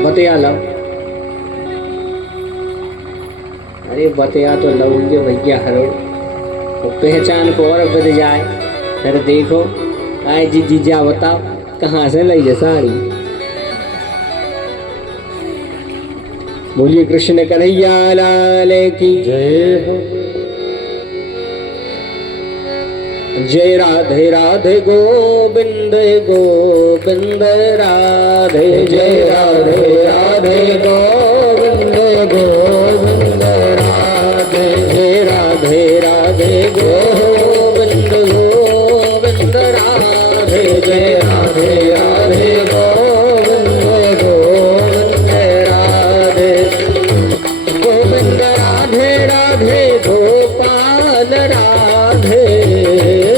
बतिया लो। अरे बतिया तो लोगे भैया हरो तो पहचान को और बद जाए। फिर देखो आए जी जीजा बताओ कहाँ से लाई साड़ी। बोलिए कृष्ण कन्हैया लाल की जय हो। जय राधे राधे गोविंद गोविंद राधे। जय राधे राधे गोविंद गोविंद राधे। जय राधे राधे गोविंद गोविंद राधे। जय राधे राधे गोविंद गोविंद राधे। गोविंद राधे राधे गोपाल राधे।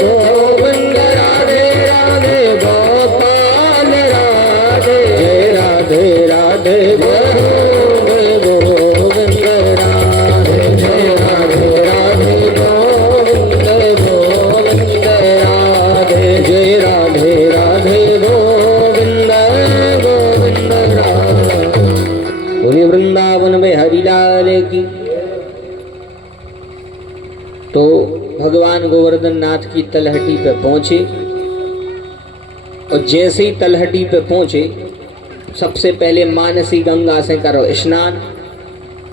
गोविंद राधे राधे गोपाल राधे। जय राधे राधे गोविंद गोविंद राधे। जय राधे राधे गोविंद गोविंद राधे। जय राधे राधे गोविंद गोविंद राधे। बोलिए वृंदावन में हरिलाल की। तो भगवान गोवर्धन नाथ की तलहटी पे पहुंचे और जैसे ही तलहटी पे पहुंचे सबसे पहले मानसी गंगा से करो स्नान।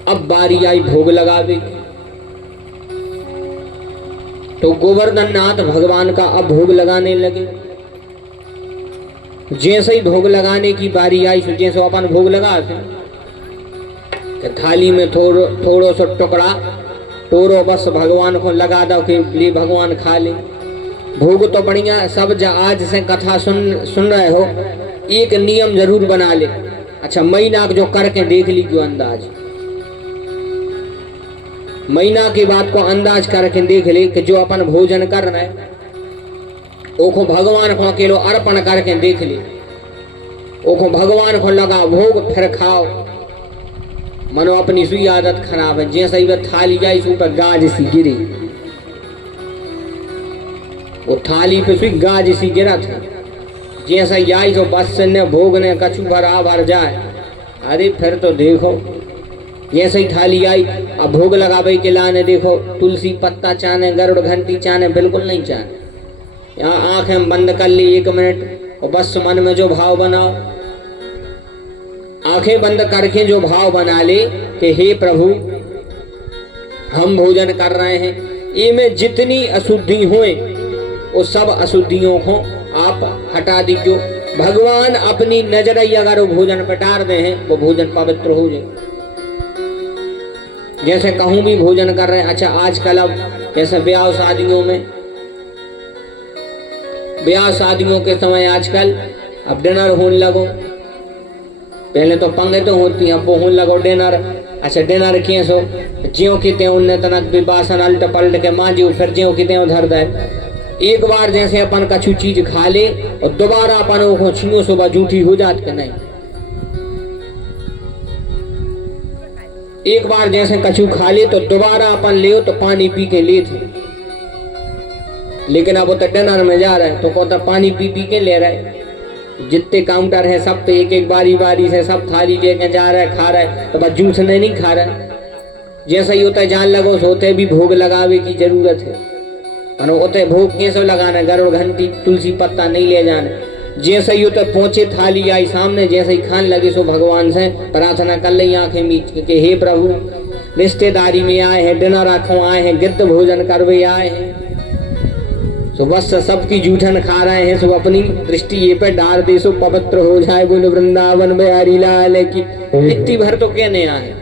अब बारी आई भोग लगावे। तो गोवर्धन नाथ भगवान का अब भोग लगाने लगे। जैसे ही भोग लगाने की बारी आई सो जैसे अपन भोग लगाते थाली में थोड़ो सा टुकड़ा तोरो बस भगवान को लगा दो कि ले भगवान खा ले। भोग तो बढ़िया सब आज से कथा सुन रहे हो एक नियम जरूर बना ले। अच्छा महीना जो करके देख ली क्यों अंदाज महीना की बात को अंदाज करके देख ले कि जो अपन भोजन कर रहे हैं ओको भगवान को अकेलो अर्पण करके देख ले। ओको भगवान को लगा भोग फिर खाओ। मनो अपनी सुई आदत खराब है। जैसे ही वह थाली जाई सु पर गाज सी गिरी। वो थाली पे सुई गाज सी गिरा था। जैसा ही आई तो बस ने भोग ने कछु भर जाए। अरे फिर तो देखो जैसे ही थाली आई अब भोग लगावे के लाने देखो तुलसी पत्ता चाने गरुड़ घंटी चाने बिल्कुल नहीं चाने। यहाँ आंखें बंद कर ली 1 मिनट और बस मन में जो भाव बनाओ। आंखें बंद करके जो भाव बना ले कि हे प्रभु हम भोजन कर रहे हैं। ये में जितनी अशुद्धि हुए वो सब अशुद्धियों को आप हटा दीजिए। भगवान अपनी नजर अगर वो भोजन पे डाल रहे हैं वो भोजन पवित्र हो जाए। जैसे कहूँ भी भोजन कर रहे हैं। अच्छा आजकल अब जैसे ब्याह शादियों के समय आजकल अब डिनर होने लगो। पहले तो पंगत होती हैं अब होने लगो डिनर। अच्छा डिनर किए सो ज्यों किते उनने तनक भी बासन अल्ट पलट के मांजी फिर ज्यों किते उधर दे। एक बार जैसे अपन कछु चीज खा ले और दोबारा अपन वो छियो सुबह जूठी हो जात के नहीं। एक बार जैसे कछु खा ले तो दोबारा अपन ले तो पानी पी के ले थे। लेकिन अब वो तो डिनर में जा रहे तो कहता पानी पी के ले रहे। जितने काउंटर है सब पे एक बारी से सब थाली लेके जा रहे खा रहे तो बस जूठ नहीं खा रहे। जैसा ही होता है जान लगो सोते भी भोग लगावे की जरूरत है। होते भोग कैसे लगाना गरुड़ घंटी तुलसी पत्ता नहीं ले जाने। जैसे ही होता पहुंचे थाली आई सामने जैसे ही खान लगे सो भगवान से प्रार्थना कर ले आंखें मीच के हे प्रभु रिश्तेदारी में आए हैं डिनर आँखों आए हैं गिद्ध भोजन करवे आए हैं। तो बस सबकी जूठन खा रहे हैं। सब अपनी दृष्टि ये पे डाल दे सो पवित्र हो जाए। बोल वृंदावन में हरिलाल की। इतनी भर तो कहने आए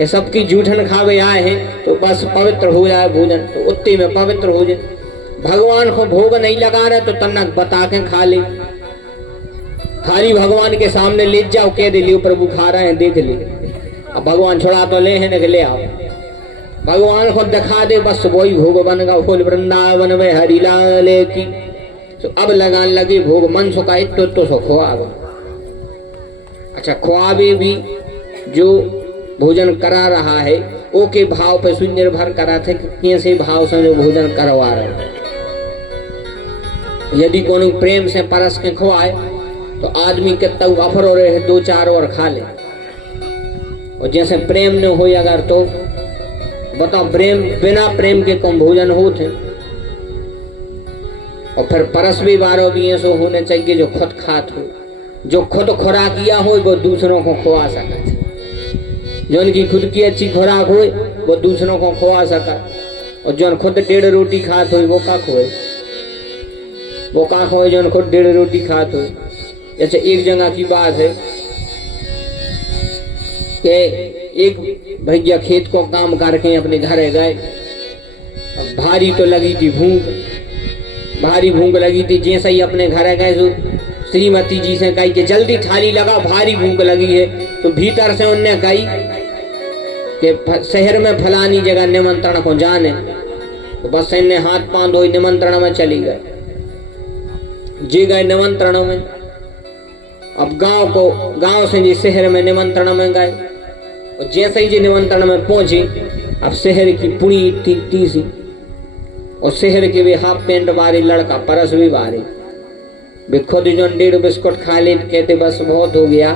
ये सबकी जूठन खावे आए हैं तो बस पवित्र हो जाए भोजन तो उतने में पवित्र हो जाए। भगवान को भोग नहीं लगा रहे तो तन्नक बता के खा ले। थाली भगवान के सामने ले जाओ कह दे लियो प्रभु खा रहे हैं देख ले। अब भगवान छोड़ा तो ले है ले आओ भगवान को दिखा दे बस वही भोग बन गया। फूल वृंदावन में हरिलाल की। तो अब लगान लगे भोग मन सुखा तो सो खुआवे। अच्छा खुआवे भी जो भोजन करा रहा है ओ के भाव पे सुनिर्भर करा थे कि कैसे भाव से जो भोजन करवा रहे। यदि कोनो प्रेम से परस के खुआए तो आदमी कितना अफर हो रहे 2-4 और खा ले। और जैसे प्रेम न हो अगर तो बताओ, प्रेम बिना प्रेम के कम भोजन होते। और फिर परस भी बारो भी ऐसा होने चाहिए जो खुद खात हो, जो खुद खुराकिया हो वो दूसरों को खुआ सके, जो उनकी खुद की अच्छी खुराक हो वो दूसरों को खुआ सका। और जो खुद 1.5 रोटी खात हो वो का खोए, वो का खोए जो खुद 1.5 रोटी खात हो। जैसे एक जगह की बात है कि एक भैया खेत को काम करके अपने घर गए। भारी तो लगी थी भूख, भारी भूख लगी थी। जैसे ही अपने घर गए तो श्रीमती जी से कही कि जल्दी थाली लगाओ, भारी भूख लगी है। तो भीतर से उनने कही कि शहर में फलानी जगह निमंत्रण को जाने। तो बस इनने हाथ पांव धोई निमंत्रण में चली गए। जी गए निमंत्रण में। अब गांव से जी शहर में निमंत्रण में गए। और जैसे ही जी निमंत्रण में पहुंची, अब शहर की पुड़ी तीसी और शहर के भी हाफ पैंट वाले लड़का परस भी वारे वे खुद जो 1.5 बिस्कुट खा ले, कहते बस बहुत हो गया।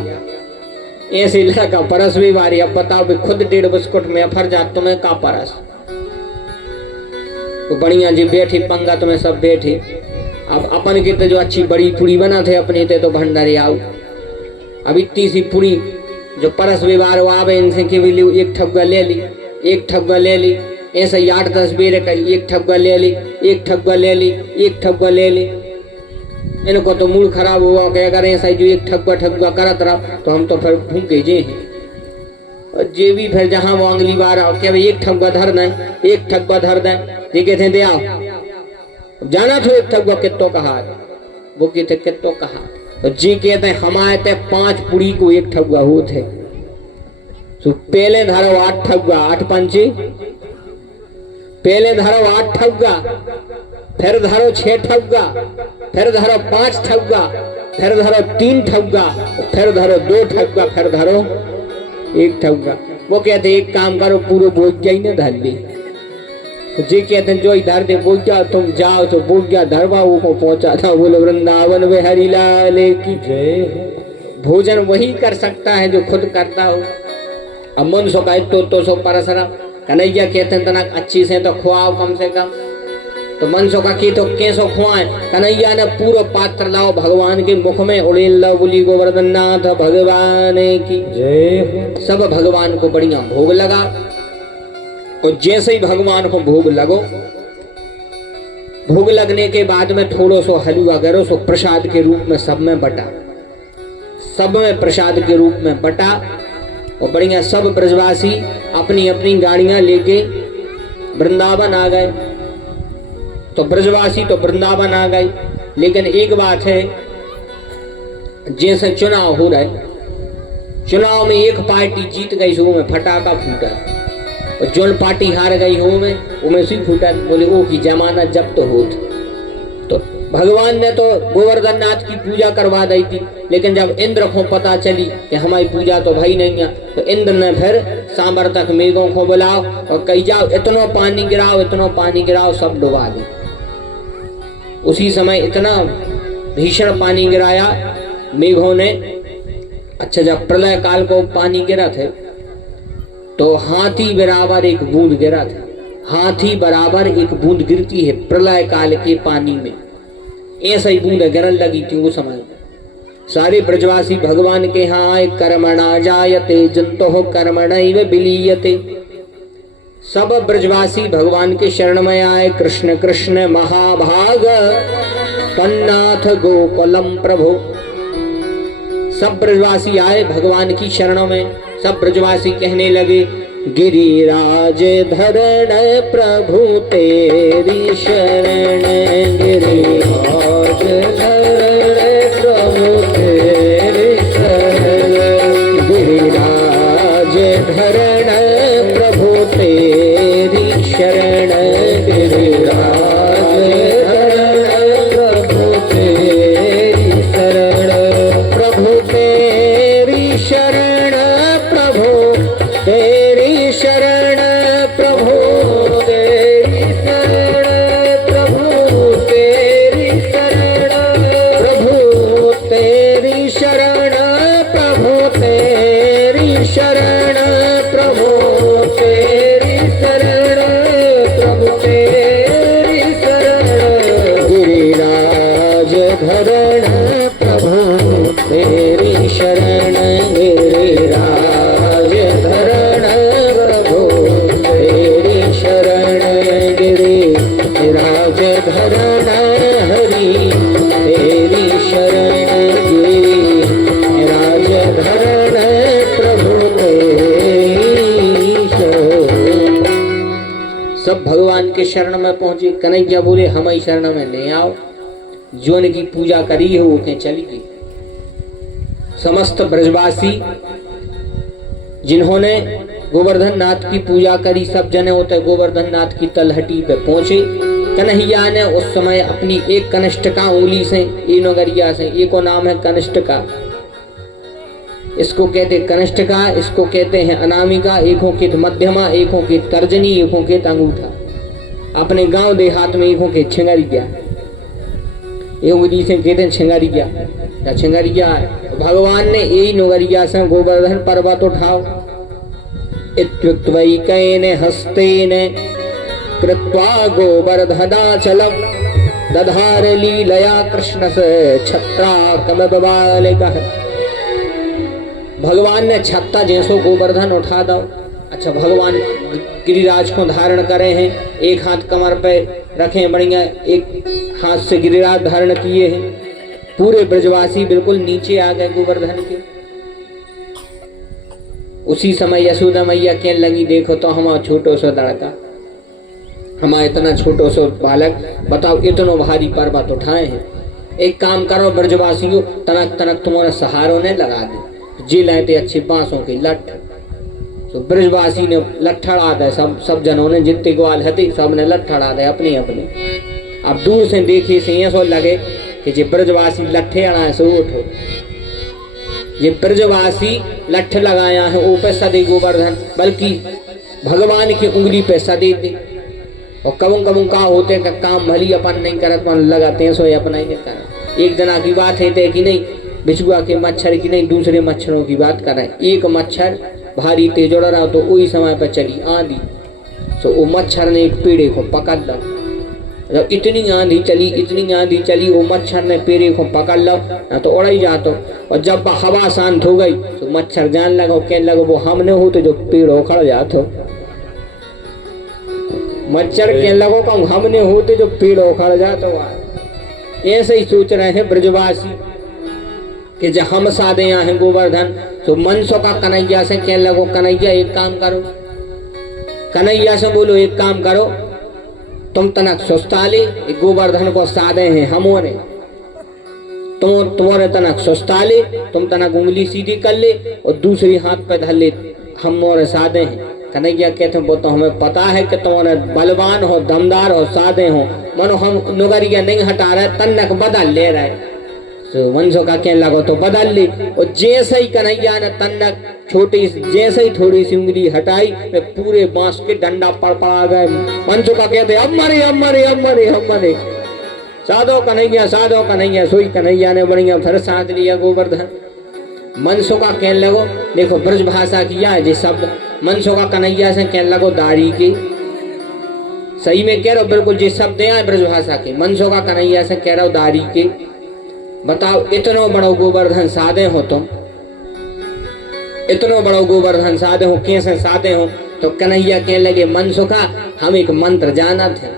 ऐसे लड़का परस भी वारी। अब बताओ भी खुद 1.5 बिस्कुट में फर जात तुम्हें का परस। तो बढ़िया जी बैठी पंगत में सब बैठी। अब अपन के तो जो अच्छी बड़ी पुड़ी बना थे अपने ते तो भंडारे आओ। अब इतनी सी पुड़ी जो परस व्यवहार आवे इनसे के भी एक ठगुआ ले ली, एक ठगुआ ले ली। ऐसे 8-10 बेरे कर एक ठगुआ ले ली, एक ठगुआ ले ली, एक ठगुआ ले ली। इनको तो मूड खराब हुआ कि अगर ऐसा जो एक ठगुआ करत रहा तो हम तो फिर भूखे जे हैं। और जे भी फिर जहाँ वो अगली बार आओ क्या भाई एक ठगुआ धर दें, एक ठगुआ धर दें। ये कहते दे आओ जाना तो एक ठगुआ कितो कहा, वो कहते कितो कहा। तो जी कहते हमारे ते 5 पुड़ी को एक ठगुआ होते। तो पहले धरो 8 ठगुआ, 8 पंचे पहले धरो 8 ठगुआ, फिर धरो 6 ठगुआ, फिर धरो 5 ठगुआ, फिर धरो 3 ठगुआ, फिर धरो 2 ठगुआ, फिर धरो 1 ठगुआ। वो कहते एक काम करो पूरा बोझा ही न धर ली। तो जी कहते जो इधर दे बोझा तुम जाओ। तो बोझा धरवा को पहुंचा था। बोलो वृंदावन में हरिलाल की जय। भोजन वही कर सकता है जो खुद करता हो। अब मन सो का तो सो परसरा कन्हैया कहते हैं तना अच्छी से तो खुआओ कम से कम। तो मनसो का की तो कैसो खुआए। कन्हैया ने पूरा पात्र लाओ भगवान के मुख में उड़ेल लो। बोली गोवर्धन नाथ भगवान की जय। सब भगवान को बढ़िया भोग लगा। और जैसे ही भगवान को भोग लगो, भोग लगने के बाद में थोड़ो सो हलवा करो सो प्रसाद के रूप में सब में बटा, सब में प्रसाद के रूप में बटा। और बढ़िया सब ब्रजवासी अपनी अपनी गाड़ियां लेके वृंदावन आ गए। तो ब्रजवासी तो वृंदावन आ गए। लेकिन एक बात है, जैसे चुनाव हो रहे, चुनाव में एक पार्टी जीत गई सो में फटाका फूटा और जो पार्टी हार गई हो में सी फूटा। बोले ओ की जमानत जब्त होत। तो भगवान ने तो गोवर्धन नाथ की पूजा करवा दी थी। लेकिन जब इंद्र को पता चली कि हमारी पूजा तो भाई नहीं है, तो इंद्र ने फिर सांबर तक मेघों को बुलाओ और कही जाओ इतना पानी गिराओ, इतना पानी गिराओ, सब डुबा दे। उसी समय इतना भीषण पानी गिराया मेघों ने। अच्छा जब प्रलय काल को पानी गिरा थे तो हाथी बराबर एक बूंद गिरा था। हाथी बराबर एक बूंद गिरती है प्रलय काल के पानी में। ऐसा ही बूंद गिरन लगी थी वो समय। सारे ब्रजवासी भगवान के यहाँ आए। कर्मणा जायते जंतो कर्मणैव विलीयते। सब ब्रजवासी भगवान के शरण में आए। कृष्ण कृष्ण महाभाग तन्नाथ गोकुलम प्रभु। सब ब्रजवासी आए भगवान की शरणों में। सब ब्रजवासी कहने लगे गिरिराज धरण प्रभु तेरी शरण। गिरिराज धरण प्रभु तेरी शरण। गिरिराज धरण प्रभु तेरी शरण। गिरिराज धरण प्रभु तेरी शरण। प्रभु तेरी शरण, प्रभु तेरी शरण, प्रभु तेरी शरण, प्रभु तेरी शरण, शरण में पहुंचे। कन्हैया बोले हम ही शरण में नहीं आओ, जोन की पूजा करी है वो के चली गई। समस्त ब्रजवासी जिन्होंने गोवर्धन नाथ की पूजा करी, सब जने होते गोवर्धन नाथ की तलहटी पे पहुंचे। कन्हैया ने उस समय अपनी एक कनिष्ठिका उंगली से, नगरिया से, एक को नाम है कनिष्ठिका, इसको कहते कनिष्ठिका, इसको कहते हैं अनामिका, एक हो के मध्यमा, एक हो के तर्जनी, एक हो के अंगूठा। अपने गांव देहात में एक हो के छिंगरिया, ये उंगली से कहते हैं छिंगरिया या छिंगरिया। भगवान ने यही नगरिया से गोवर्धन पर्वत उठाओ। इत्युक्त्वैकेन हस्तेन कृत्वा गोवर्धनाचलं दधार लीलया कृष्णस्य छत्राकमबालिकः। भगवान ने छत्ता जैसो गोवर्धन उठा दो। अच्छा, भगवान गिरिराज को धारण करे हैं, एक हाथ कमर पे रखे बढ़िया, एक हाथ से गिरिराज धारण किए हैं। पूरे ब्रजवासी बिल्कुल नीचे आ गए गोवर्धन के। उसी समय यशोदा मैया कहने लगी, देखो तो हमारा छोटो सो लड़का, हमारा इतना छोटो सो बालक, बताओ इतना भारी पर्वत उठाए हैं। एक काम करो ब्रजवासियों, तनक तनक तुम्हारे सहारों ने लगा दे, जी लाते अच्छे बांसों की लठ। तो ब्रजवासी ने लठड़ा दे, सब जनों ने, जितने ग्वाल हते सब ने लठड़ा दे अपने अपने। अब दूर से देखे से ऐसा लगे कि जे ब्रजवासी लट्ठे अड़ा है सो उठो। ये ब्रजवासी लठ लगाया है वो पे सदे गोवर्धन, बल्कि भगवान की उंगली पे सदे थे। और कबूं कबूं का होते का काम भली अपन नहीं करत, मन लगाते हैं सो अपना ही नहीं करत। एक जना की बात है कि नहीं, बिछुआ के मच्छर की नहीं, दूसरे मच्छरों की बात करें। एक मच्छर भारी तेज उड़ रहा तो वही समय पर चली आंधी, तो वो मच्छर ने एक पेड़े को पकड़ ला। जब इतनी आंधी चली, वो मच्छर ने पेड़े को पकड़ लो ना तो उड़ ही जातो। और जब हवा शांत हो गई तो मच्छर जान लगा, कहने लगा वो हमने हो तो जो पेड़ उखड़ जातो। मच्छर कहने लगो कि हमने होते जो पेड़ उखड़ जातो। ऐसे ही सोच रहे हैं ब्रजवासी कि जब हम साधे यहाँ हैं गोवर्धन, तो मनसो का कन्हैया से कहने लगो, कन्हैया एक काम करो, कन्हैया से बोलो एक काम करो, तुम तनक सुस्ता ले, गोवर्धन को साधे हैं हमोने, तुम्हारे तनक सुस्ता ले, तुम तनक उंगली सीधी कर ले और दूसरी हाथ पे धर ले, हम मोरे साधे हैं। कन्हैया कहते हैं वो तो हमें पता है कि तुम्हारे बलवान हो, दमदार हो, साधे हो, मनो हम नगरिया नहीं हटा रहे, तनक बदल ले रहे। तो वंशों का कहने लगो तो बदल ली। और जैसे ही कन्हैया ने तन्नक छोटी, जैसे ही थोड़ी सी उंगली हटाई, वे पूरे बांस के डंडा पड़ गए। वंशों का कहते अब मरे। साधो कन्हैया, सोई कन्हैया ने बढ़िया फिर साध लिया गोवर्धन। मनसों का कहने लगो, देखो ब्रज भाषा किया है जी शब्द। मनसों का कन्हैया से कहने लगो दाढ़ी की, सही में कह रहा हूं, बिल्कुल जी शब्द है ब्रज भाषा के। मनसों का कन्हैया से कह रहा हूं दाढ़ी के। बताओ इतनो बड़ो गोवर्धन साधे हो तुम, इतनो बड़ो गोवर्धन साधे हो, कैसे साधे हो? तो कन्हैया कहने लगे मनसुखा हम एक मंत्र जाना थे।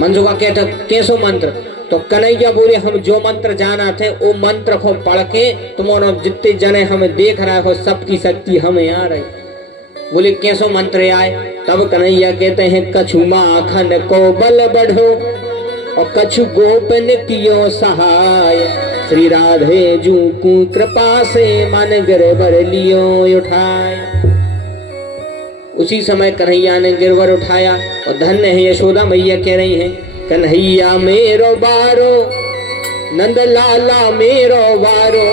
मनसुखा कहते कैसो मंत्र? तो कन्हैया बोले हम जो मंत्र जाना थे वो मंत्र को पढ़ के तुम्हारा जितने जने हमें देख रहे हो सबकी शक्ति हमें आ रही। बोले कैसो मंत्र आए? तब कन्हैया कहते हैं कछु माखन को बल बढ़ो और कछु गोपन कियो सहाय, श्री राधे जू को कृपा से मन गिरवर लियो उठाए। उसी समय कन्हैया ने गिरवर उठाया और धन्य है यशोदा मैया कह रही हैं कन्हैया मेरो बारो, नंद लाला मेरो बारो,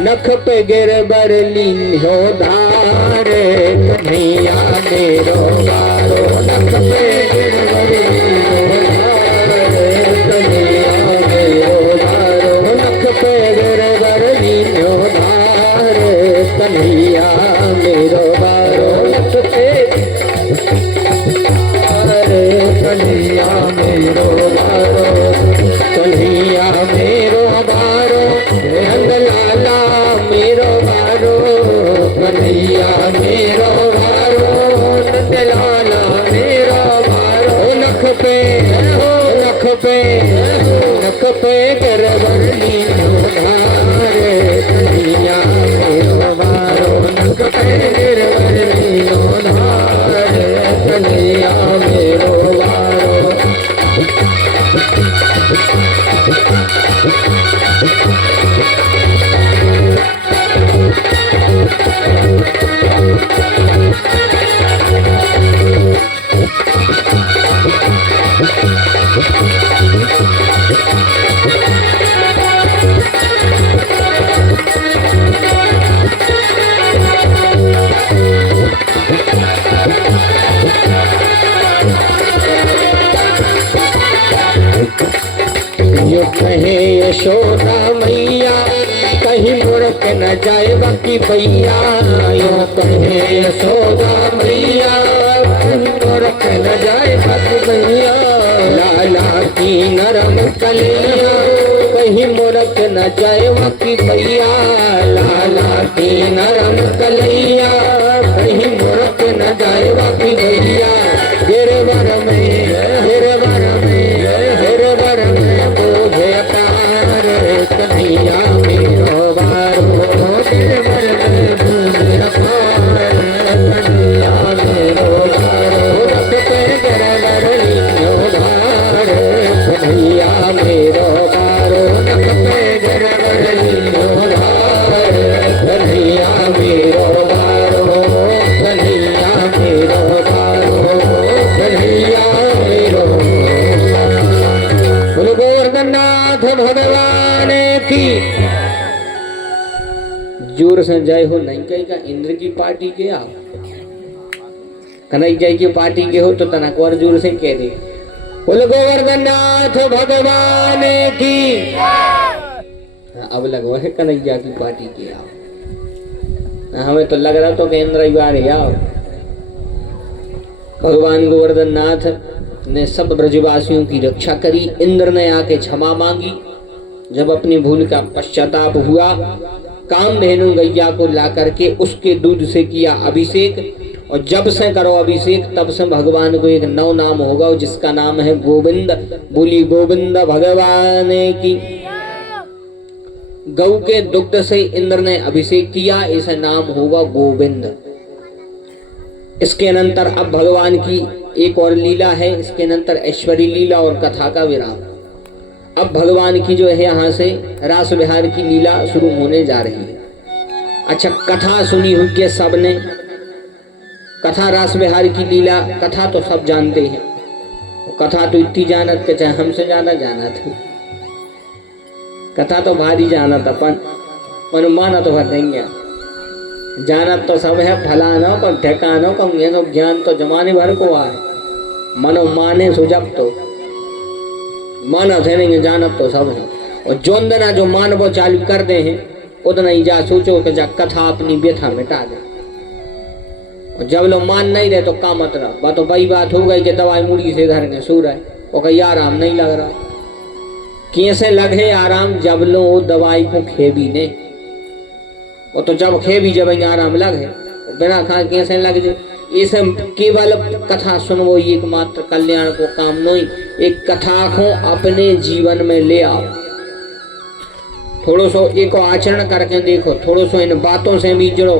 नख पे गिरवर लियो धार। कन्हैया मेरो बारो, नख पे गिरवर लियो धार। कन्हैया मेरो बारो, नख पे कन्हैया मेरो बारो, कन्हैया मेरो बारो, नंद लाला मेरो बारो, कन्हैया मेरो बारो, नंद लाला मेरो बारो। नख पे गिरवर लियो धार। कन्हैया मेरो बारो, नख पे गिरवर लियो धार। कन्हैया मेरो कहे यशोदा मैया कहीं मुड़ के न जाए बाकी भैया। यो कहे यशोदा मैया कहीं मुड़ के न जाए बाकी भैया। लाला की नरम कलिया कहीं मुड़ के न जाए बाकी भैया। लाला की नरम कलिया कहीं मुड़ के न जाए बाकी भैया। गिरवर में बोझे तार कन्हैया मेरो बारो। गिरवर में बोझे तार कन्हैया मेरो बारो। रथ पे गिरवर लियो धार कन्हैया मेरो बारो। रथ पे गिरवर लियो धार कन्हैया मेरो बारो। कन्हैया मेरो बारो कन्हैया मेरो। बोलो गोवर्धननाथ भगवान की। जोर से जय हो। नहीं कहेगा इंद्र की पार्टी के आओ, कन्हैया की पार्टी के हो तो तनक और जोर से कह दे बोलो गोवर्धननाथ भगवान की। अब लगवा है कन्हैया की पार्टी के आओ। हमें तो लग रहा तो कि इंद्र ही बार आओ। भगवान गोवर्धननाथ ने सब ब्रजवासियों की रक्षा करी। इंद्र ने आके क्षमा मांगी। जब अपनी भूल का पश्चाताप हुआ, कामधेनु गैया को ला करके उसके दूध से किया अभिषेक। और जब से करो अभिषेक तब से भगवान को एक नव नाम होगा जिसका नाम है गोविंद। बोली गोविंद भगवान की। गौ के दुग्ध से इंद्र ने अभिषेक किया, इसे नाम होगा गोविंद। इसके अनंतर अब भगवान की एक और लीला है। इसके अनंतर ऐश्वर्य लीला और कथा का विराम। अब भगवान की जो है यहाँ से रास विहार की लीला शुरू होने जा रही है। अच्छा, कथा सुनी हुई है सबने। कथा रास विहार की लीला कथा तो सब जानते हैं। कथा तो इतनी जानत के चाहे हमसे ज्यादा जानत। कथा तो भारी जानत अपन माना तो भर देंगे। जानत तो सब है फलानो को ठेकानो को ये तो ज्ञान तो जमाने भर को आए। मनो माने सुजब तो माना थे नहीं, जानत तो सब है। और जोंदना जो मानवो चालू कर दे हैं उतना ही जा सोचो कि जा कथा अपनी व्यथा मिटा दे। और जब लोग मान नहीं रहे तो का मतलब। बात तो वही बात हो गई कि दवाई मुड़ी से घर के सो रहे वो कहीं आराम नहीं लग रहा। कैसे लगे आराम जब लो दवाई को खे भी ने। वो तो जब खे भी जब आराम लगे बिना खा कैसे लग जाए। इसे केवल कथा सुनवो एकमात्र कल्याण को काम नहीं। एक कथा को अपने जीवन में ले आओ। थोड़ो सो एक आचरण करके देखो। थोड़ो सो इन बातों से भी जुड़ो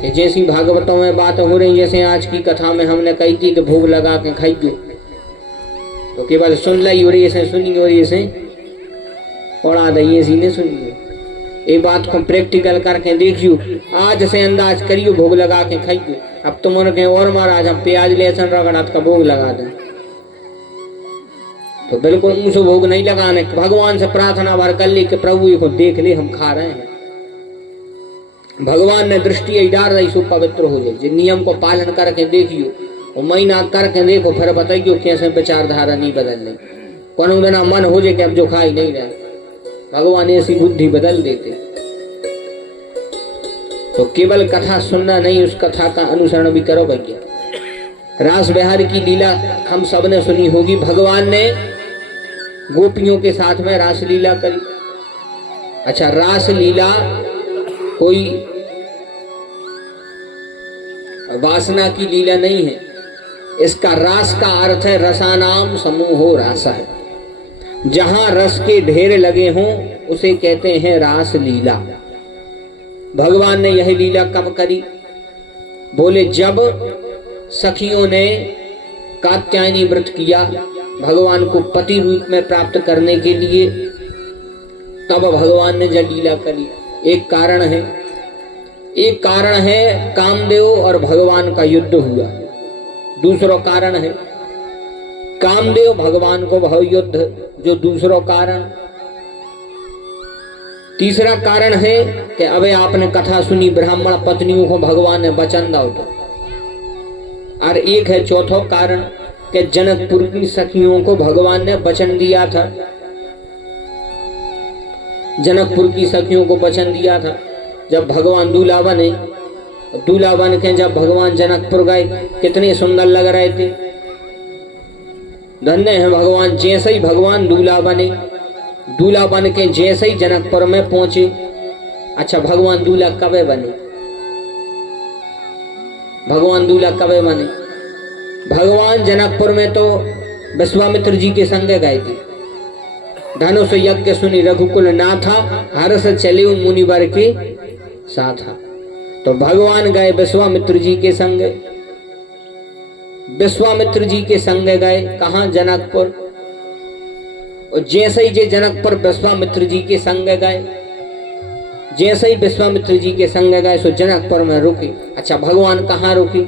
कि जैसी भागवतों में बात हो रही, जैसे आज की कथा में हमने कही थी कि भोग लगा के खाइए, तो केवल सुन ली और ऐसे सुनी और ऐसे उड़ा दइए सीधे सुनिए। ये बात को प्रैक्टिकल करके देखियो। आज से अंदाज करियो, भोग लगा के खाइयो। अब तुम उनके और महाराज हम प्याज लहसुन रगड़ात का भोग लगा दें तो बिल्कुल मुझे भोग नहीं लगाने। भगवान से प्रार्थना भर कर ली कि प्रभु को देख ले हम खा रहे हैं। भगवान ने दृष्टि डाल रही सो पवित्र हो जाए। जिन नियम को पालन करके देखियो और महीना करके देखो, फिर बताइयो कैसे विचारधारा नहीं बदल रही। कौन बिना मन हो जाए कि अब जो खा ही नहीं रहे। भगवान ऐसी बुद्धि बदल देते। तो केवल कथा सुनना नहीं, उस कथा का अनुसरण भी करो भैया। रास विहार की लीला हम सब ने सुनी होगी। भगवान ने गोपियों के साथ में रास लीला करी। अच्छा, रास लीला कोई वासना की लीला नहीं है। इसका रास का अर्थ है रसानाम समूहो रास है। जहां रस के ढेर लगे हों उसे कहते हैं रास लीला। भगवान ने यह लीला कब करी? बोले जब सखियों ने कात्यायनी व्रत किया भगवान को पति रूप में प्राप्त करने के लिए, तब भगवान ने जब लीला करी। एक कारण है कामदेव और भगवान का युद्ध हुआ। दूसरा कारण है कामदेव भगवान को भाव युद्ध, जो दूसरा कारण। तीसरा कारण है कि अबे आपने कथा सुनी ब्राह्मण पत्नियों को भगवान ने वचन दाओ। और एक है चौथा कारण कि जनकपुर की सखियों को भगवान ने वचन दिया था जनकपुर की सखियों को वचन दिया था जब भगवान दूल्हा बने, दूल्हा बन के जब भगवान जनकपुर गए कितने सुंदर लग रहे थे। धन्य है भगवान, जैसे ही भगवान दूल्हा बने, दूल्हा बन के जैसे ही जनकपुर में पहुंचे। अच्छा, भगवान दूल्हा कब बने? भगवान दूल्हा कब बने? भगवान जनकपुर में तो विश्वामित्र जी के संग गए थे। धनुष यज्ञ सुनी रघुकुल नाथा, हर्ष चले मुनिवर के साथा। तो भगवान गए विश्वामित्र जी के संग, विश्वामित्र जी के संग गए कहाँ? जनकपुर। और जैसे ही जनकपुर विश्वामित्र जी के संग गए, जैसे ही विश्वामित्र जी के संग गए सो जनकपुर में रुके। अच्छा, भगवान कहाँ रुके?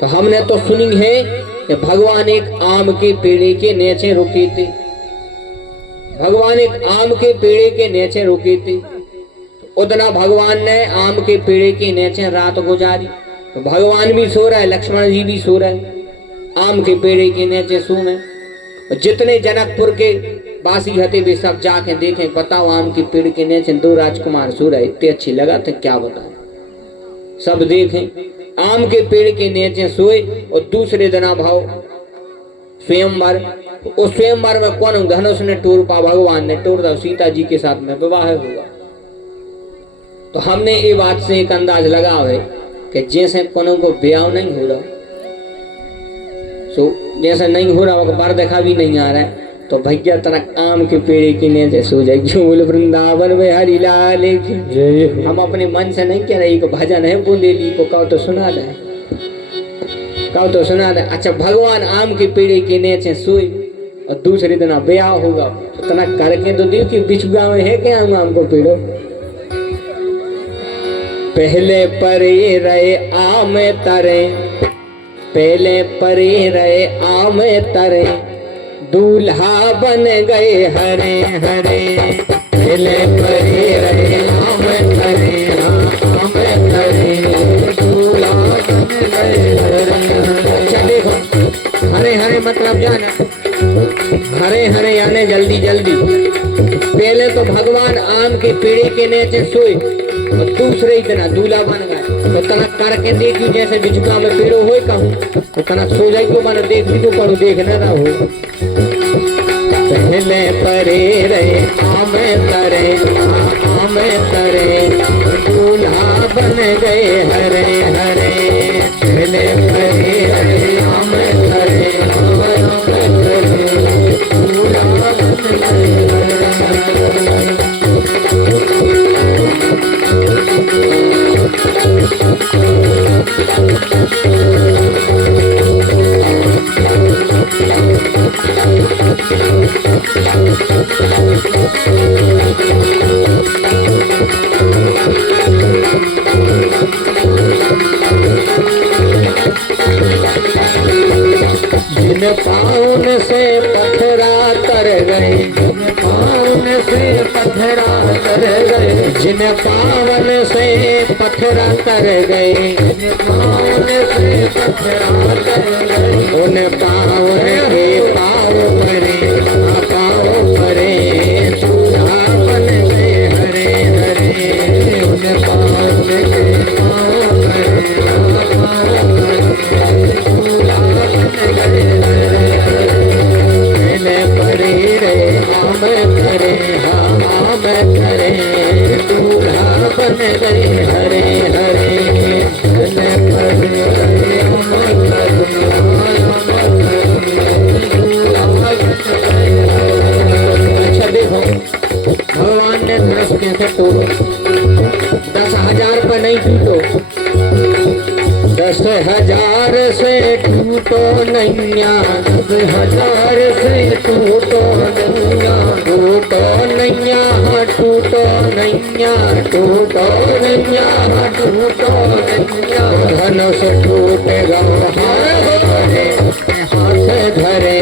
तो हमने तो सुनी है कि भगवान एक आम के पेड़ के नीचे रुके थे। भगवान एक आम के पेड़ के नीचे रुके थे। उतना भगवान ने आम के पेड़ के नीचे रात गुजारी। तो भगवान भी सो रहे, लक्ष्मण जी भी सो रहे, आम के पेड़ के नीचे सो में। जितने जनकपुर के बासी हते वे सब जाके देखें, बताओ आम के पेड़ के नीचे दो राजकुमार सो रहे, इतने अच्छी लगा थे, क्या बताओ। सब देखें आम के पेड़ के नीचे सोए। और दूसरे दिन भाव स्वयंवर, उस स्वयंवर में कौन धनुष ने टूर पा? भगवान ने टूर दा, सीता जी के साथ में विवाह हुआ। तो हमने ये बात से एक अंदाज लगा है कि जैसे कोनो को ब्याह नहीं हो रहा, सो जैसे नहीं हो रहा, बार देखा भी नहीं आ रहा है, तो भैया तनक आम के पेड़ के नीचे सो जाए। झूल वृंदावन में हरि लाल की जय। हम अपने मन से नहीं कह रहे कि भजन है बूंदेली को कहो तो सुना दे, कहो तो सुना दे। अच्छा, भगवान आम के पेड़ के नीचे सोए और दूसरे दिन ब्याह होगा, तो तनक करके तो देखिए बिछुआ में है क्या आम को पेड़ो। पहले परे रहे आम तरे, पहले परे रहे आम तरे, दूल्हा बन गए हरे हरे। पहले परे रहे आम तरे, आम तरे, दूल्हा बन गए हरे हरे। अच्छा देखो, हरे हरे मतलब जाना, हरे हरे यानी जल्दी जल्दी। पहले तो भगवान आम के पेड़ के नीचे सोए और दूसरे ही दिन दूल्हा बन गए। तो तनक करके देखी जैसे बिचुका में पेड़ो हो कहूँ, तो तनक सो जाए को मन देख भी को पढ़ू, देखना ना हो। पहले परे रहे आम तरे, आम तरे, दूल्हा बन गए हरे हरे। पहले परे रहे आम तरे, आम तरे, दूल्हा बन गए हरे हरे। जिन पाउन से पत्थरा तर गए, जिन पाउन से पत्थरा तर गए, जिन पावन से पत्थरा कर गए, जिन पावन से पत्थरा कर गए, उन पावन के पाव परे, पाव परे, दूल्हा बन गए हरे हरे। उन पावन के पाव परे, पाव परे, दूल्हा बन गए हरे हरे। पहले परे रे आम करे, आम करे, दूल्हा बन गए हरे हरे। पहले परे रे आम करे, आम करे, दूल्हा बन गए हरे। अच्छा देखो, भगवान ने धनुष कैसे तोड़ो, 10,000 पर नहीं टूटो, 10,000 से टूटो नैया, 10,000 से टूटो नैया, टूटो नैया, टूटो नैया, टूटो नैया, टूटो नैया। धनुष टूटेगा हाथ धरे,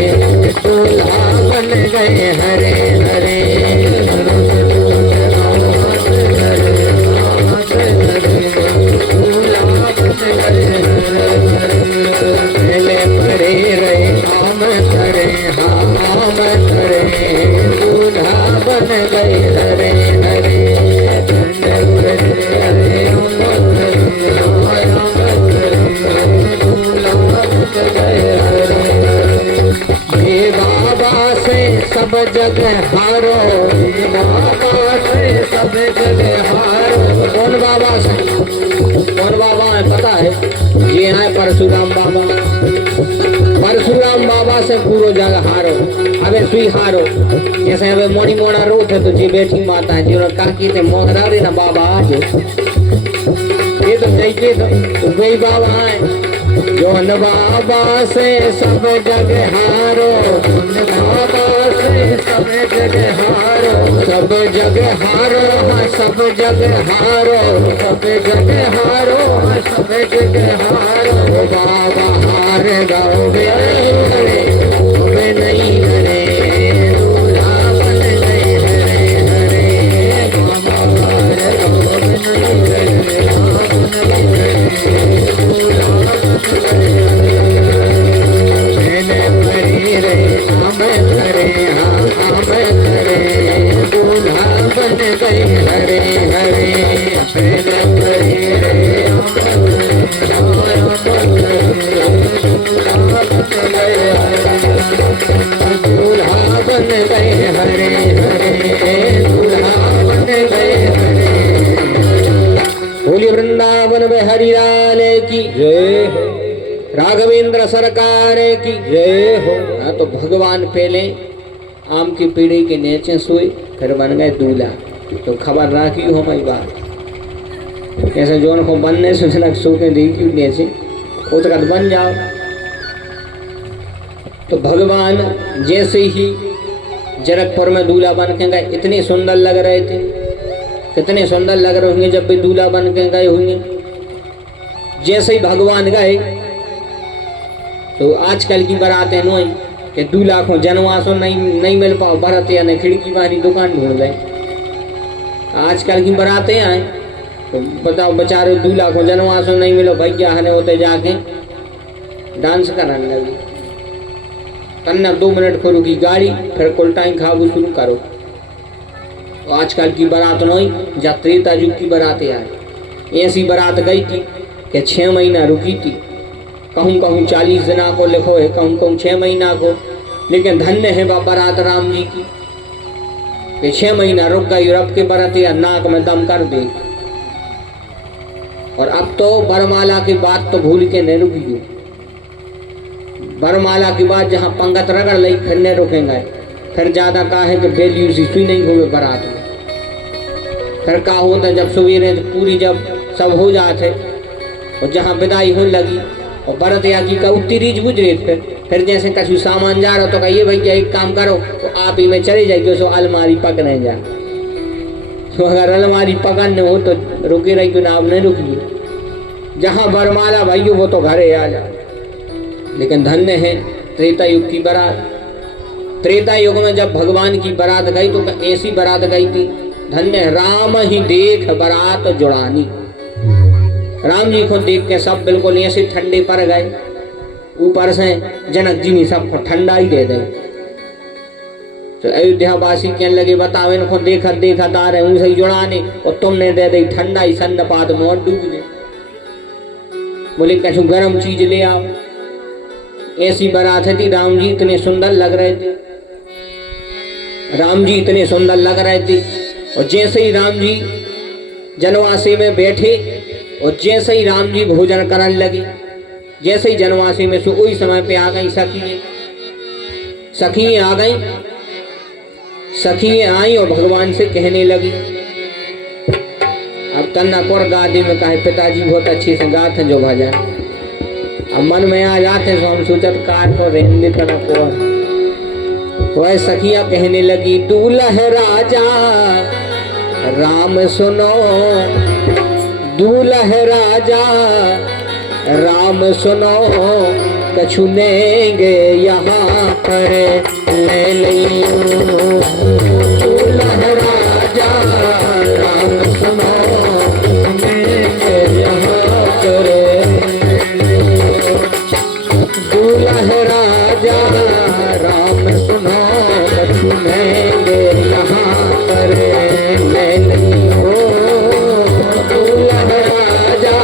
दूल्हा बन गए हरे हरे। पहले परे रहे आम करे, आम करे, दूल्हा बन गए हरे। सब जगह हारो। कौन बाबा से, कौन बाबा है पता है? ये है परशुराम बाबा। परशुराम बाबा से पूरो जग हारो। अबे सुई हारो जैसे अबे मोड़ी मोड़ा रोट है तो जी बैठी माता है जिन्होंने काकी थे मोहरा रे ना बाबा आज ये तो चाहिए तो वही बाबा है जो न बाबा से सब जग हारो। बाबा से सब जग हारो, सब जग हारो, हाँ सब जग हारो, सब जग हारो, हाँ सब जग हारो। बाबा हार गाओगे वे नहीं हरे, दूल्हा बन गए हरे हरे। बाबा हार गाओगे नहीं हरे, हरे दूल्हा बन गए हरे हरे, दूल्हा बन गए हरे। बोलिए वृंदावन में हरि लाल की जय हो, राघवेंद्र सरकार की जय हो। हाँ तो भगवान पहले आम की पीढ़ी के नीचे सोए फिर बन गए दूल्हा। तो खबर राखी हो हमारी बात ऐसे जोन को बनने से जनक सो के देखी नीचे उसका बन जाओ। तो भगवान जैसे ही जनकपुर में दूल्हा बन के गए इतने सुंदर लग रहे थे, कितने सुंदर लग रहे होंगे जब भी दूल्हा बन के गए होंगे। जैसे ही भगवान गए तो आजकल की बारातें नोई कि दूल्हा को जनवासो नहीं मिल पाओ भरत या नहीं खिड़की वाली दुकान ढूंढ गए। आजकल की बारातें आए तो बताओ बेचारे दूल्हा को जनवासो नहीं मिलो भैया हने होते जाके डांस कराने लगी। कन्ना 2 मिनट को रुकी गाड़ी फिर कुल टाइम खाओ शुरू करो। तो आजकल की बारात नहीं जा त्रेता युग की बारातें आए। ऐसी बारात गई थी कि 6 महीना रुकी थी। कहूँ कहूँ 40 दिना को लिखो है, कहूँ कहूँ 6 महीना को। लेकिन धन्य है बारात राम जी की कि 6 महीना रुक गई और अब के बारात या नाक में दम कर दे। और अब तो बरमाला की बात तो भूल के नहीं रुकी। बरमाला की बात जहाँ पंगत रगड़ ली फिर नहीं रुकेंगे। फिर ज्यादा कहा है कि बेली सुई नहीं हुए बारात में। फिर कहा होता जब सवेरे पूरी जब सब हो जाते और जहाँ विदाई होने लगी और भरत यागी का उतनी रीच गुजरे फिर जैसे कछु सामान जा रहा तो कहिए भैया एक काम करो तो आप ही में चले जाएगी सो अलमारी पकड़ने जा। तो अगर अलमारी पकड़ने हो तो रुके रही तो आप नहीं रुकिए। जहाँ बरमाला भाइयों वो तो घरे आ जा। लेकिन धन्य है त्रेता युग की बारात। त्रेता युग में जब भगवान की बारात गई तो ऐसी बारात गई थी धन्य राम ही देख बारात जुड़ानी। राम जी को देख के सब बिल्कुल ऐसे ठंडे पड़ गए। ऊपर से जनक जी ने सबको ठंडा ही दे दे। तो अयोध्या वासी कहने लगे बताओ इनको देखा देखा आ रहे हूँ सही जुड़ाने और तुमने दे दी ठंडा ही सन्नपात में और डूबने। बोले कछु गर्म चीज ले आओ। ऐसी बारात थी। राम जी इतने सुंदर लग रहे थे, राम जी इतने सुंदर लग रहे थे। और जैसे ही राम जी जनवासी में बैठे और जैसे ही राम जी भोजन करने लगे, जैसे ही जनवासी में से वही समय पे आ गई सखियां आ गई। सखियां आई और भगवान से कहने लगी। अब तन्ना कौर गादी में कहे पिताजी बहुत अच्छे से गाते जो भजन। अब मन में आ जाते तो हम सोचत कार को रहने तना कौन। वह सखियां कहने लगी दूल्हा राजा राम सुनो, दूल्हा राजा राम सुनो, कछु लेंगे यहाँ पर ले लियो। दूल्हा राजा राम सुनो, लेंगे यहाँ पर। दूल्हा राजा राम सुनो, कछु लेंगे यहाँ पर ले लियो। दूल्हा राजा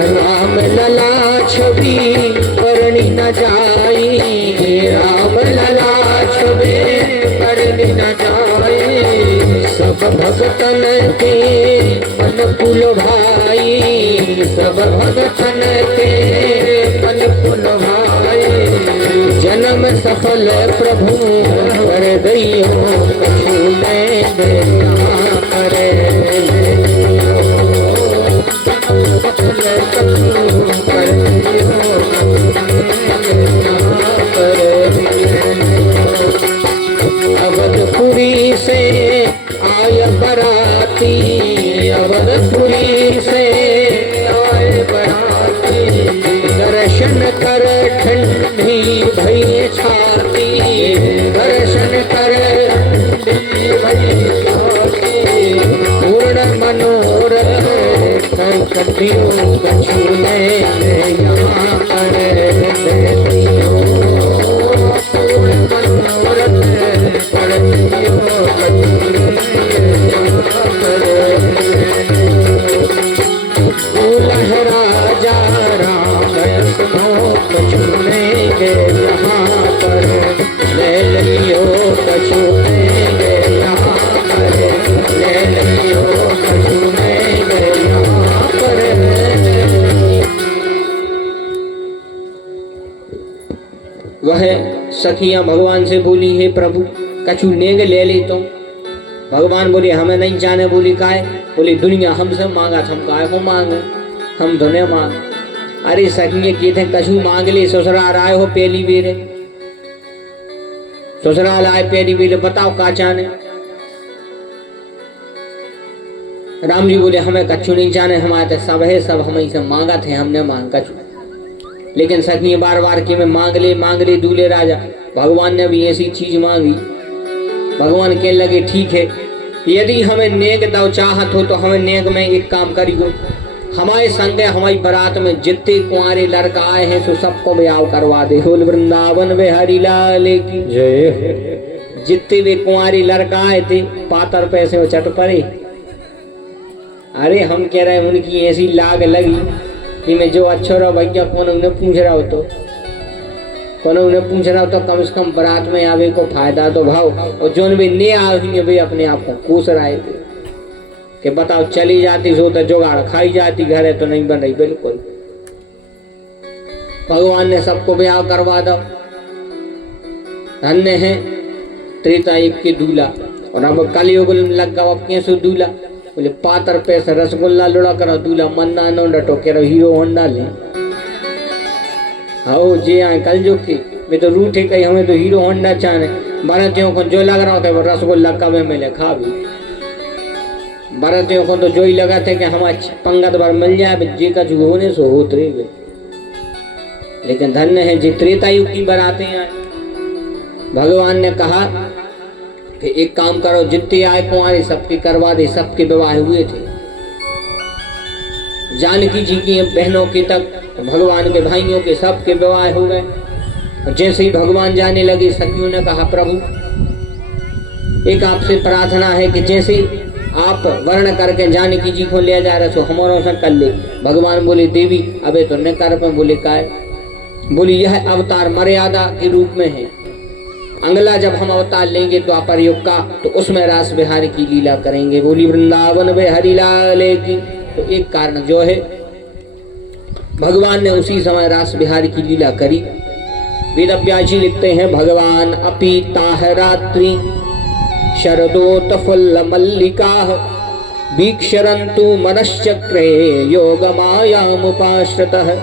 राम लला छवि सब भगतन के मन पुल भाई, सब भगतन के मन पुल भाई। जन्म सफल प्रभु कर दियो, कछु नहीं करे अवधपुरी से आय बराती, अवधपुरी से आय बराती। दर्शन कर ठंडी भई छाती, दर्शन कर ठंडी भई छाती। पूर्ण मनोरथ कर कटियो, कछु नहीं यहाँ कर दियो। पूर्ण मनोरथ कर कटियो, कछु नहीं यहाँ कर। राजा राम कछु नहीं यहाँ पर, ले लियो कछु नहीं यहाँ पर, ले लियो कछु नहीं यहाँ पर। वह सखियां भगवान से बोली, हे प्रभु कछु नेग ले ले तो। भगवान बोले हमें नहीं जाने। बोली काहे? बोली दुनिया हमसे मांगा, हम काहे को मांगे, हम धुने मांग। अरे सखिए की थे कछु मांग ले, ससुराल आए हो पहली बेरे, ससुराल आए पहली बेरे, बताओ का चाहने। राम जी बोले हमें कछु नहीं जाने, हमारे तो सब है, सब हमें से मांगा थे, हमने मांग कछु। लेकिन सखी बार बार कि मैं मांग ले दूल्हे राजा। भगवान ने भी ऐसी चीज मांगी। भगवान के लगे ठीक है, यदि हमें नेक दो चाहत हो तो हमें नेक में एक काम करियो, हमारे संग हमारी बारात में जितने कुंवारे लड़का आए हैं सो सबको ब्याह करवा दे। बोल वृंदावन बिहारी लाल की जय। जितने भी कुंवारी लड़का आए थे पातर पैसे चट पड़े। अरे हम कह रहे हैं उनकी ऐसी लाग लगी कि मैं जो अच्छा रहा भैया कौन उन्हें पूछ रहा हो तो, कौन उन्हें पूछ रहा हो तो कम से कम बारात में आवे को फायदा तो भाव। और जो भी ने आए भाई अपने आप को कोस रहे थे कि बताओ चली जाती सो तो जुगाड़ खाई जाती, घर है तो नहीं बन रही। बिल्कुल भगवान ने सबको ब्याह करवा दो। धन्य है त्रेता युग के दूल्हा। और अब कलयुग लग गया, अब कैसे दूल्हा? बोले पातर पैसे रसगुल्ला लुड़ा करो, दूल्हा मन्ना नो डटो करो हीरो होंडा ले। हाँ जी हाँ कल जो की वे तो रूठे कही हमें तो हीरो होंडा चाहे। भारतीयों को जो लग रहा होता है वो रसगुल्ला कब मिले खा भी। भारतीयों को तो जो ही लगा था कि हमारे पंगत भर मिल जाए जी का जो होने सो होत रही। लेकिन धन्य है जी त्रेता युग की बारातें आए। भगवान ने कहा कि एक काम करो, जितने आए कुंवारे सबके करवा दे। सबके विवाह हुए थे, जानकी जी की बहनों के तक, भगवान के भाइयों के सबके विवाह हो गए। जैसे ही भगवान जाने लगे सखियों ने कहा प्रभु एक आपसे प्रार्थना है कि जैसे आप वर्ण करके जानकी जी को ले जा रहे सो हमारा से कर ले। भगवान बोले देवी अबे तो न कर पे। बोले काय? बोली यह अवतार मर्यादा के रूप में है, अगला जब हम अवतार लेंगे द्वापर युग का तो उसमें रास बिहार की लीला करेंगे। बोली वृंदावन बिहारी लाल की। तो एक कारण जो है भगवान ने उसी समय रास बिहार की लीला करी। वेद व्यास जी लिखते हैं भगवान अपि ताह रात्रि शरदोत फुल्ल मल्लिका वीक्षरन्तु मनश्चक्रे योग मायामुपाश्रितः।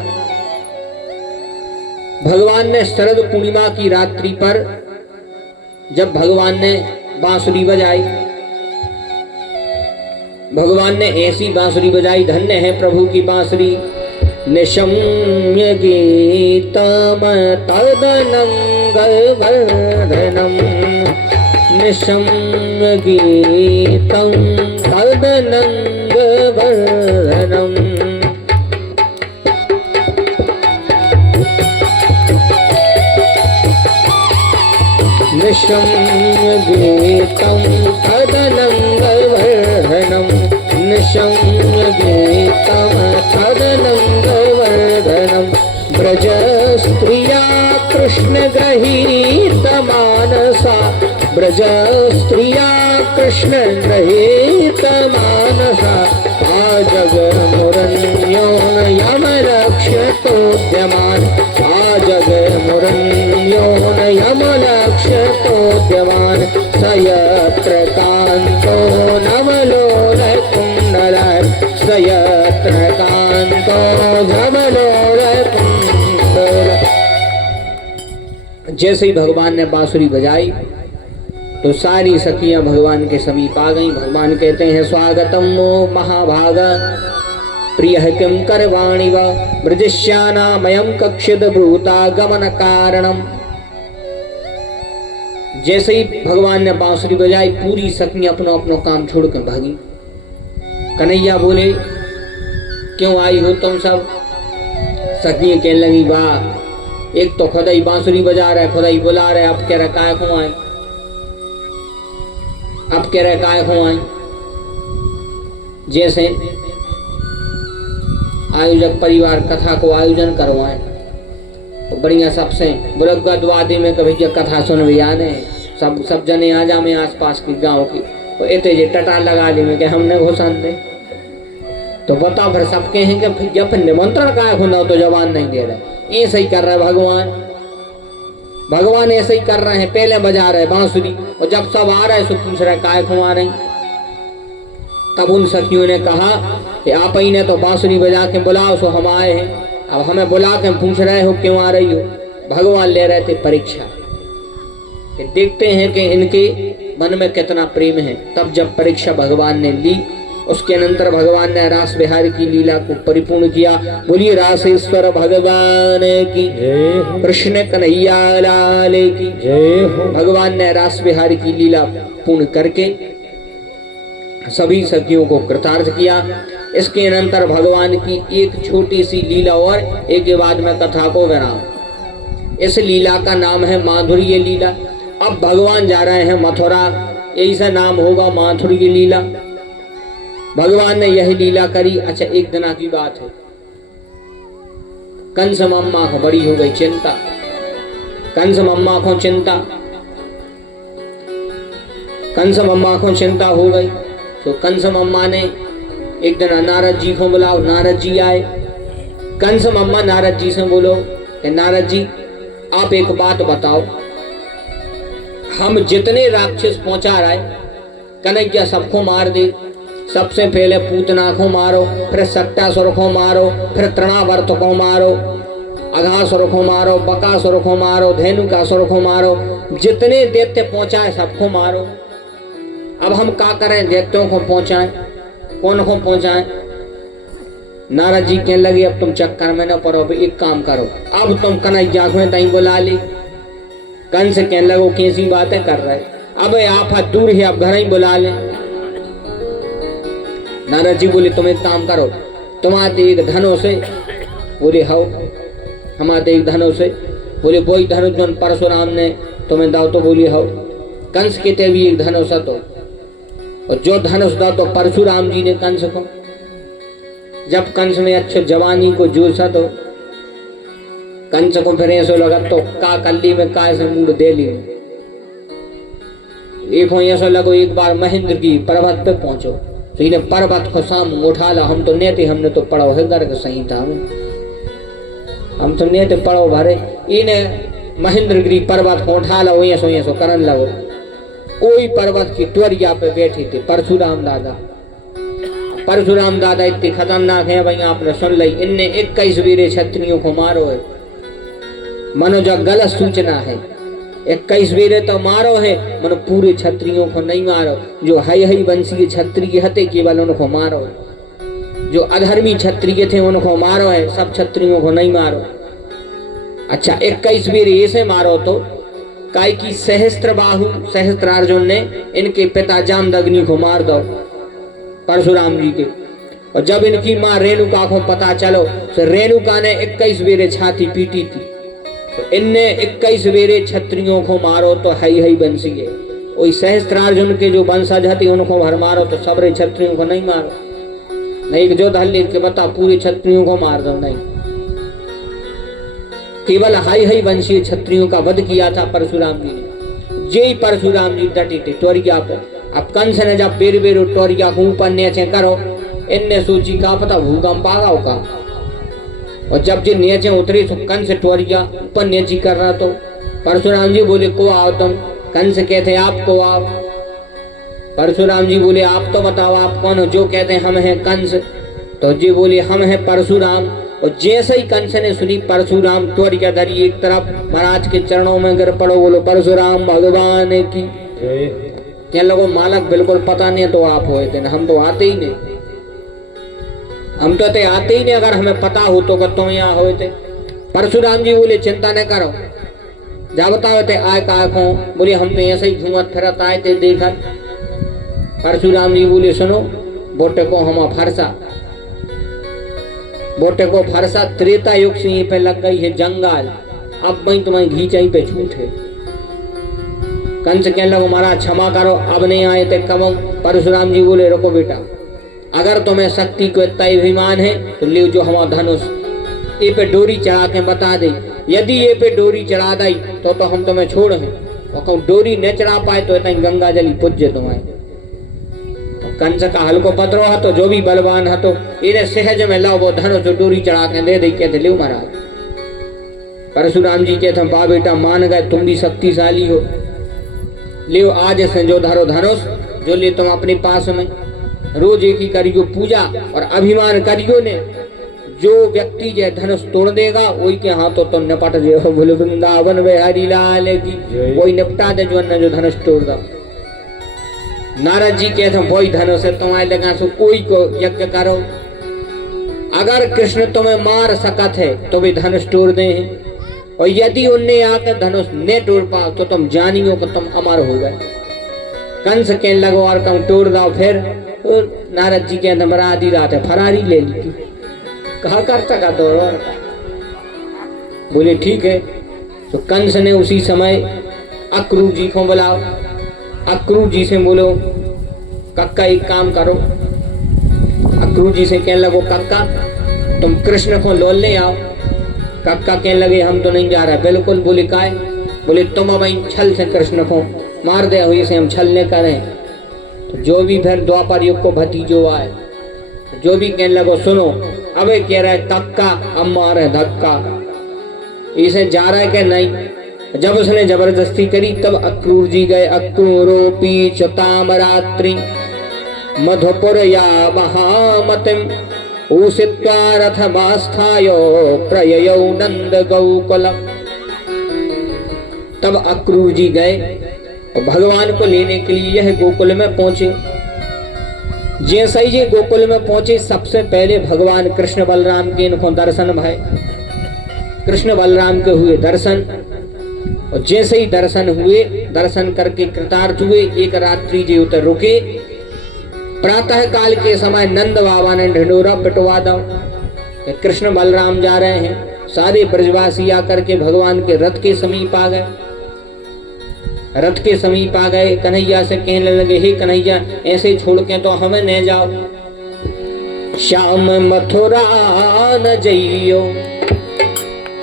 भगवान ने शरद पूर्णिमा की रात्रि पर जब भगवान ने बांसुरी बजाई, भगवान ने ऐसी बांसुरी बजाई, धन्य है प्रभु की बांसुरी। निशम्य गीतम तदनं गवर्धनम, निशम्य गीतम तदनं गवर्धनम। निशम्य गीतम तदनं गवर्धनम, निशम्य गीतम तदनं गवर्धनम। ब्रज स्त्रिया कृष्ण गृहीत मानसा ब्रज स्त्रिया कृष्ण गृहीत मानसा जग मुरन्यो यम रक्षतोद्यमान जग मुरन्यो यम रक्षतोद्यमान सयत्र कांतो नवलोल कुंडल सयत्र कांतो नवलोल कुंडल। जैसे ही भगवान ने बांसुरी बजाई तो सारी सखियां भगवान के समीप आ गईं। भगवान कहते हैं स्वागतम नो महाभाग प्रिय किम करवाणि व ब्रजश्यानामयं कक्षित ब्रूता गमन कारणम। जैसे ही भगवान ने बांसुरी बजाई पूरी सखियां अपनो अपनो काम छोड़ कर भागी। कन्हैया बोले क्यों आई हो तुम सब? सखियां कहने लगी वाह, एक तो खुदा ही बांसुरी बजा रहा है, खुदा ही बुला रहा है, अब कह रहा काय को आए, अब कह रहे काय को आए। जैसे आयोजक परिवार कथा को आयोजन करवाए तो बढ़िया सबसे बुलगवादी में कभी कथा सुन भी आने सब जने आ जा में आसपास की गांव की तो इतने जे टटा लगा ली में कि हमने घोषण दे तो बताओ फिर सब कहें कि फिर निमंत्रण काय खुना तो जवान नहीं दे रहे। ऐसे ही कर रहे भगवान ऐसे ही कर रहे हैं। पहले बजा रहे बांसुरी और जब सब आ रहे सो पूछ रहे काय क्यों आ रही। तब उन सखियों ने कहा कि आप ही ने तो बांसुरी बजा के बुलाओ सो हम आए हैं, अब हमें बुला के पूछ रहे हो क्यों आ रही हो। भगवान ले रहे थे परीक्षा कि देखते हैं कि इनके मन में कितना प्रेम है। तब जब परीक्षा भगवान ने ली उसके अनंतर भगवान ने रास बिहारी की लीला को परिपूर्ण किया। बोलिए रासेश्वर भगवान की जय, कृष्ण कन्हैया लाल की जय हो। भगवान ने रास बिहारी की लीला पूर्ण करके सभी सखियों को कृतार्थ किया। इसके अनंतर भगवान की एक छोटी सी लीला और एक के बाद में कथा को विराम। इस लीला का नाम है माधुर्य लीला। अब भगवान जा रहे हैं मथुरा, यही सा नाम होगा माधुर्य लीला। भगवान ने यही लीला करी। अच्छा एक दिना की बात है, कंस मम्मा को बड़ी हो गई चिंता। कंस मम्मा को चिंता हो गई तो कंस मम्मा ने एक दिन नारद जी को बुलाओ। नारद जी आए। कंस मम्मा नारद जी से बोलो कि नारद जी आप एक बात बताओ, हम जितने राक्षस पहुंचा रहे कन्हैया सबको मार दे। सबसे पहले पूतना को मारो, फिर सट्टासुर को मारो, फिर तृणावर्त को मारो, अघासुर को मारो, बकासुर को मारो, धेनुकासुर को मारो, जितने दैत्य पहुंचाए सबको मारो। अब हम क्या करें? दैत्यों को पहुंचाएं, कौन को पहुंचाएं? नारद जी कहने लगे अब तुम चक्कर में न पड़ो, एक काम करो अब तुम कन्हैया को तई बुला ली। कंस कहने लगो कैसी बातें कर रहे, अब आप दूर ही आप घर ही बुला ले। नारद जी बोले तुम एक काम करो, तुम्हारे एक धनुष से। बोले हो हमारे एक धनुष से। बोले वही धनुष जो परशुराम ने तुम्हें दाओ तो बोली हो। कंस के ते भी एक धनुष तो, और जो धनुष दाओ तो परशुराम जी ने कंस को। जब कंस में अच्छे जवानी को जोशा तो कंस को फिर ऐसा लगा तो का कल्ली में का से मूड दे ली। एक ऐसा लगो एक बार महेंद्र की पर्वत पे पहुंचो तो इन्हें पर्वत को साम उठा ला। हम तो नेते हमने तो पढ़ो है गर्ग संहिता में, हम तो नेते पढ़ो भरे। इन्हें महेंद्रगिरी पर्वत को उठा ला, वही सो करन लगो। वही पर्वत की टोरिया पे बैठे थे परशुराम दादा। परशुराम दादा इतने खतरनाक है भाई, आपने सुन ली। इनने 21 वीर क्षत्रियों को मारो है। मनो जो गलत सूचना है, 21 वीर तो मारो है, मनो पूरे क्षत्रियों को नहीं मारो। जो हई वंशीय क्षत्रिय हते केवल उनको मारो है। जो अधर्मी क्षत्रिय थे उनको मारो है, सब क्षत्रियों को नहीं मारो। अच्छा 21 वीर ऐसे मारो तो काय की सहस्त्रबाहु सहस्त्रार्जुन ने इनके पिता जामदग्नि को मार दो परशुराम जी के। और जब इनकी माँ रेणुका को पता चलो तो रेणुका ने 21 वीर छाती पीटी थी। तो इनने 21 वीर क्षत्रियों को मारो तो हई वंशी है। वही सहस्त्रार्जुन के जो वंशज थे उनको भर मारो तो सबरे क्षत्रियों को नहीं मारो। नहीं जो धल्ले के बता पूरे क्षत्रियों को मार दो, नहीं केवल हई वंशीय क्षत्रियों का वध किया था परशुराम जी ने। जय परशुराम जी डटे थे टोरिया पे। अब कंस ने जब बेर बेर टोरिया को ऊपर नीचे करो, इनने सोची का पता भूकंप आ गया का। और जब जी नीचे उतरी तो कंस टोरिया ऊपर नीचे कर रहा, तो परशुराम जी बोले को आओ तुम। कंस कहते आपको आओ। परशुराम जी बोले आप तो बताओ आप कौन हो। जो कहते हैं हम हैं कंस। तो जी बोले हम हैं परशुराम। और जैसे ही कंस ने सुनी परशुराम, टोरिया धरी एक तरफ, महाराज के चरणों में गिर पड़ो, बोलो परशुराम भगवान की। क्या लोगों मालक बिल्कुल पता नहीं तो आप होए थे, हम तो आते ही नहीं, हम तो आते ही नहीं। अगर हमें पता हो तो तुम यहाँ होए थे। परशुराम जी बोले चिंता न करो, जा बताओ थे आए का को। बोले हम तो ऐसे ही घूमत फिरत आए थे देखा। परशुराम जी बोले सुनो, बोटे को हम फरसा, बोटे को फरसा त्रेता युग से यहीं पे लग गई है जंगाल, अब मैं तुम्हें घींचाई पे छूटे। कंस कहने लगा महाराज क्षमा करो, अब नहीं आए थे कब। परशुराम जी बोले रुको बेटा, अगर तुम्हें शक्ति को इतना अभिमान है तो ले जो हमारा धनुष, ये पे डोरी चढ़ा के बता दे। यदि ये पे डोरी चढ़ा दी तो हम तुम्हें छोड़ हैं, और डोरी न चढ़ा पाए तो इतना गंगा जली पूज्य तुम्हें। कंस का हल्को पत्रो है तो जो भी बलवान है तो इन्हें सहज में लाओ वो धनुष डोरी चढ़ा के दे कहते ले महाराज। परशुराम जी कहते बा बेटा मान गए, तुम भी शक्तिशाली हो, ले आज से जो धरो धनुष, जो ले तुम अपने पास में रोज एक ही करियो पूजा और अभिमान करियो ने। जो व्यक्ति जो धनुष तोड़ देगा वही के हाथों तुम निपट जाओ। बोले वृंदावन बिहारी लाल की, वही निपटा दे जो धनुष तोड़ दो। नारद जी कहते वही धनुष है तुम्हारे लगा सो कोई को यज्ञ करो। अगर कृष्ण तुम्हें मार सकत है तो भी धनुष तोड़ दे, और यदि उनने आकर धनुष न तोड़ पाओ तो तुम जानियो कि तुम अमर हो गए। कंस कहने लगो और तुम तोड़ दो। फिर तो नारद जी के अंदर आधी रात है फरारी ले ली, कहा कर सका तो। बोले ठीक है। तो कंस ने उसी समय अक्रूर जी को बुलाओ। अक्रूर जी से बोलो कक्का एक काम करो। अक्रूर जी से कहने लगो कक्का तुम कृष्ण को लोल ले आओ। कक्का कहने लगे हम तो नहीं जा रहा। बिल्कुल। बोले काय? बोले तुम वही छल से कृष्ण को मार दे हुए से हम छल न करें। तो जो भी फिर द्वापर युग को भतीजो आए, जो भी कहने लगो सुनो, अबे कह रहा है कक्का अब मारे धक्का, इसे जा रहा है कि नहीं। जब उसने जबरदस्ती करी तब अक्रूर जी गए। अक्रूरोपी चताम रात्रि मधुपुर या महामतिम उषित्वा रथमास्थायो प्रययौ नंद गौकुलम। तब अक्रूर जी गए और भगवान को लेने के लिए यह गोकुल में पहुंचे। जैसे ही ये गोकुल में पहुंचे सबसे पहले भगवान कृष्ण बलराम के इनको दर्शन भय। कृष्ण बलराम के हुए दर्शन, और जैसे ही दर्शन हुए, दर्शन करके कृतार्थ हुए। एक रात्रि जी उतर रुके। प्रातः काल के समय नंद बाबा ने ढिंडोरा पिटवा दो कि कृष्ण बलराम जा रहे हैं। सारे ब्रजवासी आकर के भगवान के रथ के समीप आ गए। रथ के समीप आ गए, कन्हैया से कहने लगे हे कन्हैया ऐसे छोड़ के तो हमें न जाओ। श्याम मथुरा न जइयो,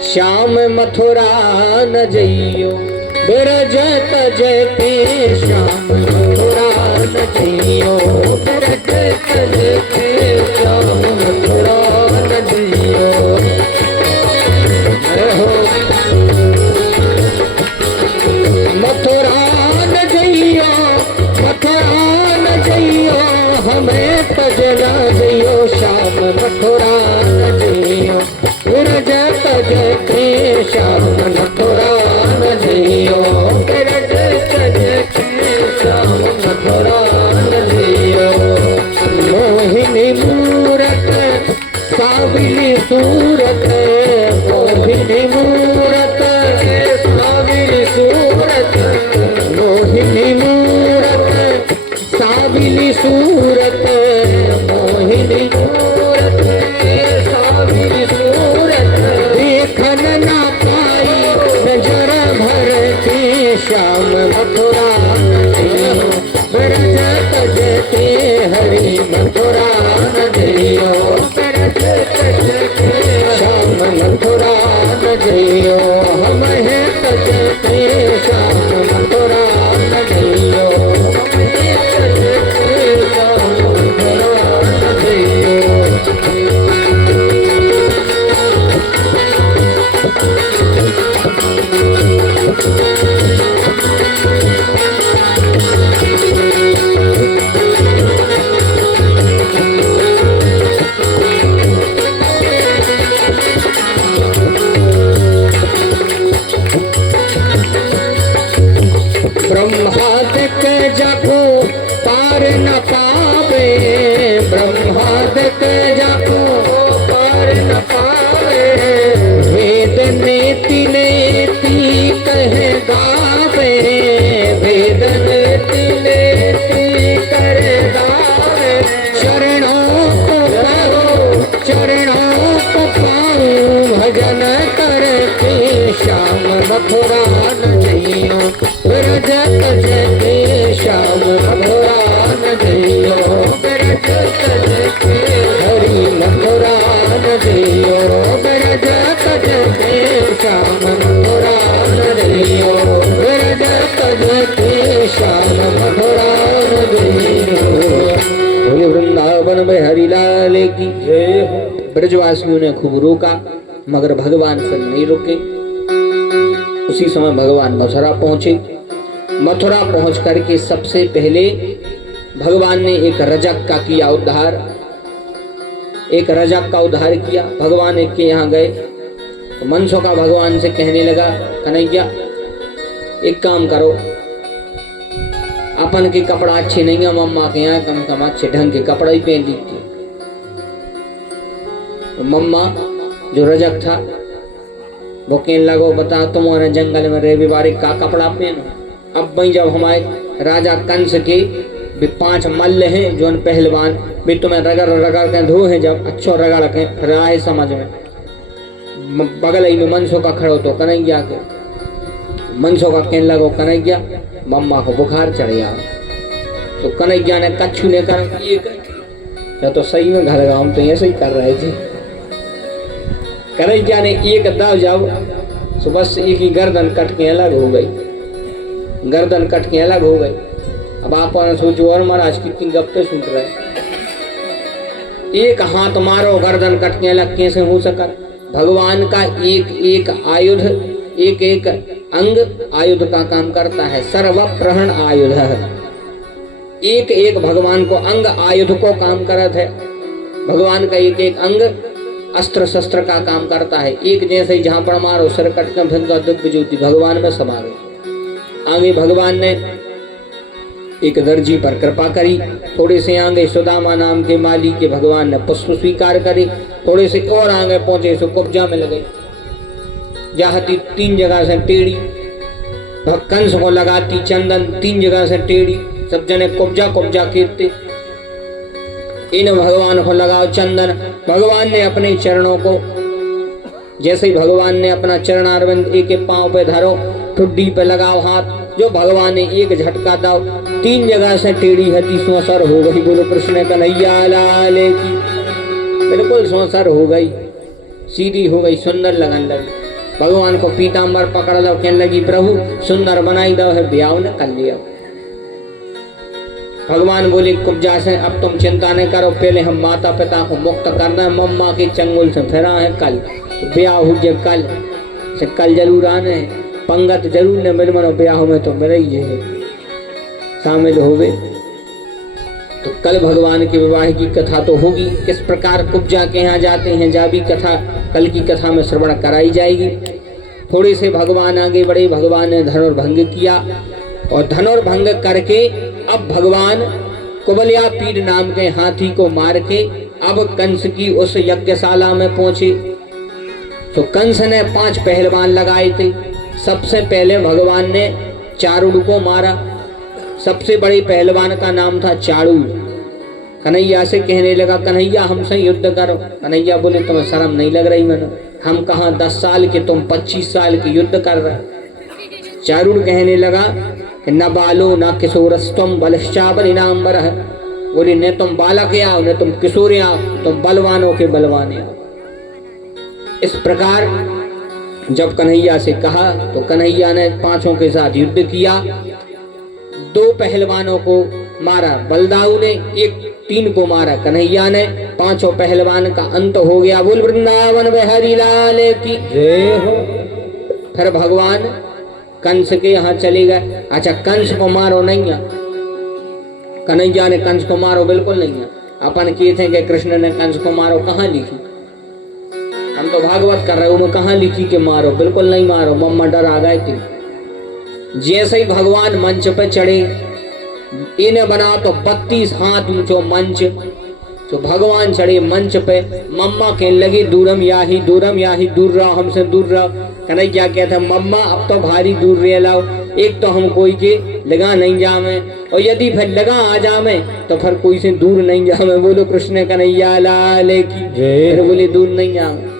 श्याम मथुरा न जइयो, बिरज तज के श्याम मथुरा न जइयो, बिरज तज के श्याम मथुरा न जइयो। मथुरा न जइयो, मथुरा न जइयो, हमें तज न जइयो, श्याम मथुरा न जइयो, बिरज तज के श्याम मथुरा न जइयो, बिरज तज के श्याम मथुरा न जइयो। मोहिनी मूरत साविली सूरत, मोहिनी मूरत साविली सूरत, मोहिनी मूरत साविली सूरत, मोहिनी मूरत साविली सूरत, देखन ना पाई नजर भर के श्याम मथुरा ब्रज तज के हरि मथुरा न जइयो, ब्रज तज के श्याम मथुरा न जइयो, हम हैं तज के श्याम मथुरा ब्रह्मादिक जगो पार न पावे, ब्रह्मादिक जगो पार न पावे। वेद नेति नेति कह गावे, वेद नेति नेति कर गावे। चरणों को पाऊं, चरणों को पाऊं, भजन करके श्याम मथुरा न जइयो, ब्रज तज के श्याम मथुरा न जइयो, ब्रज तज के हरि मथुरा न जइयो, ब्रज तज के श्याम मथुरा न जइयो, ब्रज तज के श्याम मथुरा न जइयो। बोले वृंदावन में हरिलाल की जय हो। ब्रजवासियों ने खूब रोका मगर भगवान फिर नहीं रुके। उसी समय भगवान मथुरा पहुंचे। मथुरा पहुंच करके सबसे पहले भगवान ने एक रजक का किया उद्धार, एक रजक का उद्धार किया। भगवान एक के यहाँ गए तो मनसुखा भगवान से कहने लगा, कन्हैया एक काम करो, अपन के कपड़ा अच्छे नहीं है, मम्मा के यहाँ कम कम अच्छे ढंग के कपड़ा ही पहन लीजिए। तो मम्मा जो रजक था वो कहने लगो, बता तुम्हारे जंगल में रविवार का कपड़ा पहनो। अब भाई जब हमारे राजा कंस के भी 5 मल्ल हैं जो पहलवान भी तुम्हें रगड़ रगड़ के धो हैं, जब अच्छो रगड़ के फिर आए समझ में। बगल ही में मनसुखा खड़ो तो कन्हैया के मनसुखा कहने लगो, कन्हैया मम्मा को बुखार चढ़ गया। तो कन्हैया ने कच्छू ने कर ये तो सही में घर गाँव तो ऐसे ही कर रहे थे। कन्हैया ने एक दाव जब सुबह से एक ही गर्दन कट के अलग हो गई, गर्दन कट के अलग हो गई। अब आप सोचो और महाराज कितनी गप्पे सुन रहे, एक हाथ मारो गर्दन कट के अलग कैसे हो सका। भगवान का एक एक आयुध, एक एक अंग आयुध का काम करता है। सर्व प्रहण आयुध है, एक एक भगवान को अंग आयुध को काम करत है। भगवान का एक एक अंग अस्त्र शस्त्र का काम करता है। एक जैसे ही जहां पर मारो सर कट कर फिर दिव्य ज्योति भगवान में समा गई। आगे भगवान ने एक दर्जी पर कृपा करी, थोड़े से आगे सुदामा नाम के माली के भगवान ने पुष्प स्वीकार करे, थोड़े से और आगे पहुंचे सो कब्जा में लगे। जाती 3 जगह से टेढ़ी, कंस को लगाती चंदन 3 जगह से टेढ़ी, सब जने कब्जा कब्जा कीते। इन भगवान को लगाओ चंदन। भगवान ने अपने चरणों को, जैसे ही भगवान ने अपना चरणारविंद एक एक पांव पे धरो, ठुड्डी पे लगाओ हाथ, जो भगवान ने एक झटका दो 3 जगह से टेढ़ी हती सोसर हो गई। बोलो कृष्ण कन्हैया लाल की। बिल्कुल सोसर हो गई, सीधी हो गई, सुंदर लगन लगी। भगवान को पीताम्बर पकड़ लो, कहने लगी प्रभु सुंदर बनाई दो है, ब्याह न कर लिया। भगवान बोले कुब्जा से अब तुम चिंता नहीं करो, पहले हम माता पिता को मुक्त करना है। मम्मा के चंगुल से फिरा है कल ब्याह हो जाए, कल से कल जरूर आने, पंगत जरूर ने मिल मनो, ब्याह में तो मेरा ही है शामिल हो गए। तो कल भगवान के विवाह की कथा तो होगी, किस प्रकार कुब्जा के यहाँ जाते हैं जा भी कथा कल की कथा में श्रवण कराई जाएगी। थोड़े से भगवान आगे बढ़े, भगवान ने धनुर्भंग किया और धनुर्भंग करके अब भगवान कुबलिया पीड़ नाम के हाथी को मार के अब कंस की उस यज्ञशाला में पहुंचे। तो कंस ने 5 पहलवान लगाए थे। सबसे पहले भगवान ने चारुड़ को मारा। सबसे बड़े पहलवान का नाम था चाड़ू। कन्हैया से कहने लगा, कन्हैया हमसे युद्ध करो। कन्हैया बोले तुम्हें शर्म नहीं लग रही मैंने, हम कहाँ 10 साल के तुम 25 साल के युद्ध कर रहे। चारुड़ कहने लगा न बालो न किशोरस्तुम बलश्चाबल इनाम्बर है। बोले न तुम बालक आओ न तुम किशोर आओ, तुम बलवानों के बलवान आओ। इस प्रकार जब कन्हैया से कहा तो कन्हैया ने 5 के साथ युद्ध किया। 2 पहलवानों को मारा, बलदाऊ ने 3 को मारा, कन्हैया ने 5 पहलवान का अंत हो गया। बोल वृंदावन बिहारी लाल की जय हो। फिर भगवान कंस के यहाँ चले गए। अच्छा कंस को मारो नहीं है, कन्हैया ने कंस को मारो बिल्कुल नहीं है। अपन किए थे कि कृष्ण ने कंस को मारो, कहाँ लिखी? हम तो भागवत कर रहे हो, मैं कहाँ लिखी कि मारो? बिल्कुल नहीं मारो, मम्मा डर आ गए थे। जैसे ही भगवान मंच पे चढ़े, इन्हें बना तो 32 हाथ ऊंचो मंच। तो भगवान चढ़े मंच पे, मम्मा कहने लगी दूरम याही दूर रहो, हमसे दूर रहो। कन्हैया कहते मम्मा अब तो भारी दूर रह लाओ, एक तो हम कोई के लगा नहीं जामे, और यदि फिर लगा आ जामे तो फिर कोई से दूर नहीं जामे। बोलो कृष्ण कन्हैया लाल की जय। फिर बोले दूर नहीं जामे।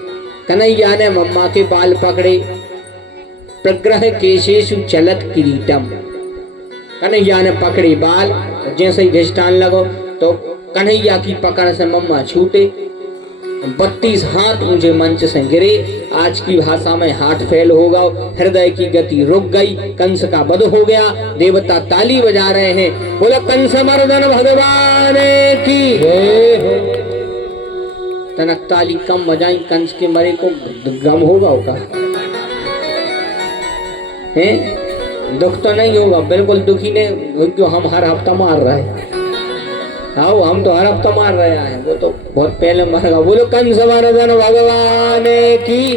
कन्हैया ने मम्मा के बाल पकड़े, प्रग्रह केशेषु चलत किरीटम। कन्हैया ने पकड़ी बाल, जैसे ही घिसटान लगो तो कन्हैया की पकड़ से मम्मा छूटे, 32 हाथ ऊंचे मंच से गिरे। आज की भाषा में हार्ट फेल होगा, हृदय की गति रुक गई, कंस का वध हो गया। देवता ताली बजा रहे हैं, बोला कंस मर्दन भगवान की जय हो। तनक ताली कम बजाई, कंस के मरे को गम होगा हैं? दुख तो नहीं होगा, बिल्कुल दुखी ने, क्यों हम हर हफ्ता मार रहे हैं। हाँ हम तो हर हफ्ता मार रहे हैं, वो तो बहुत पहले मरेगा। बोलो कंस मर्दन भगवान की।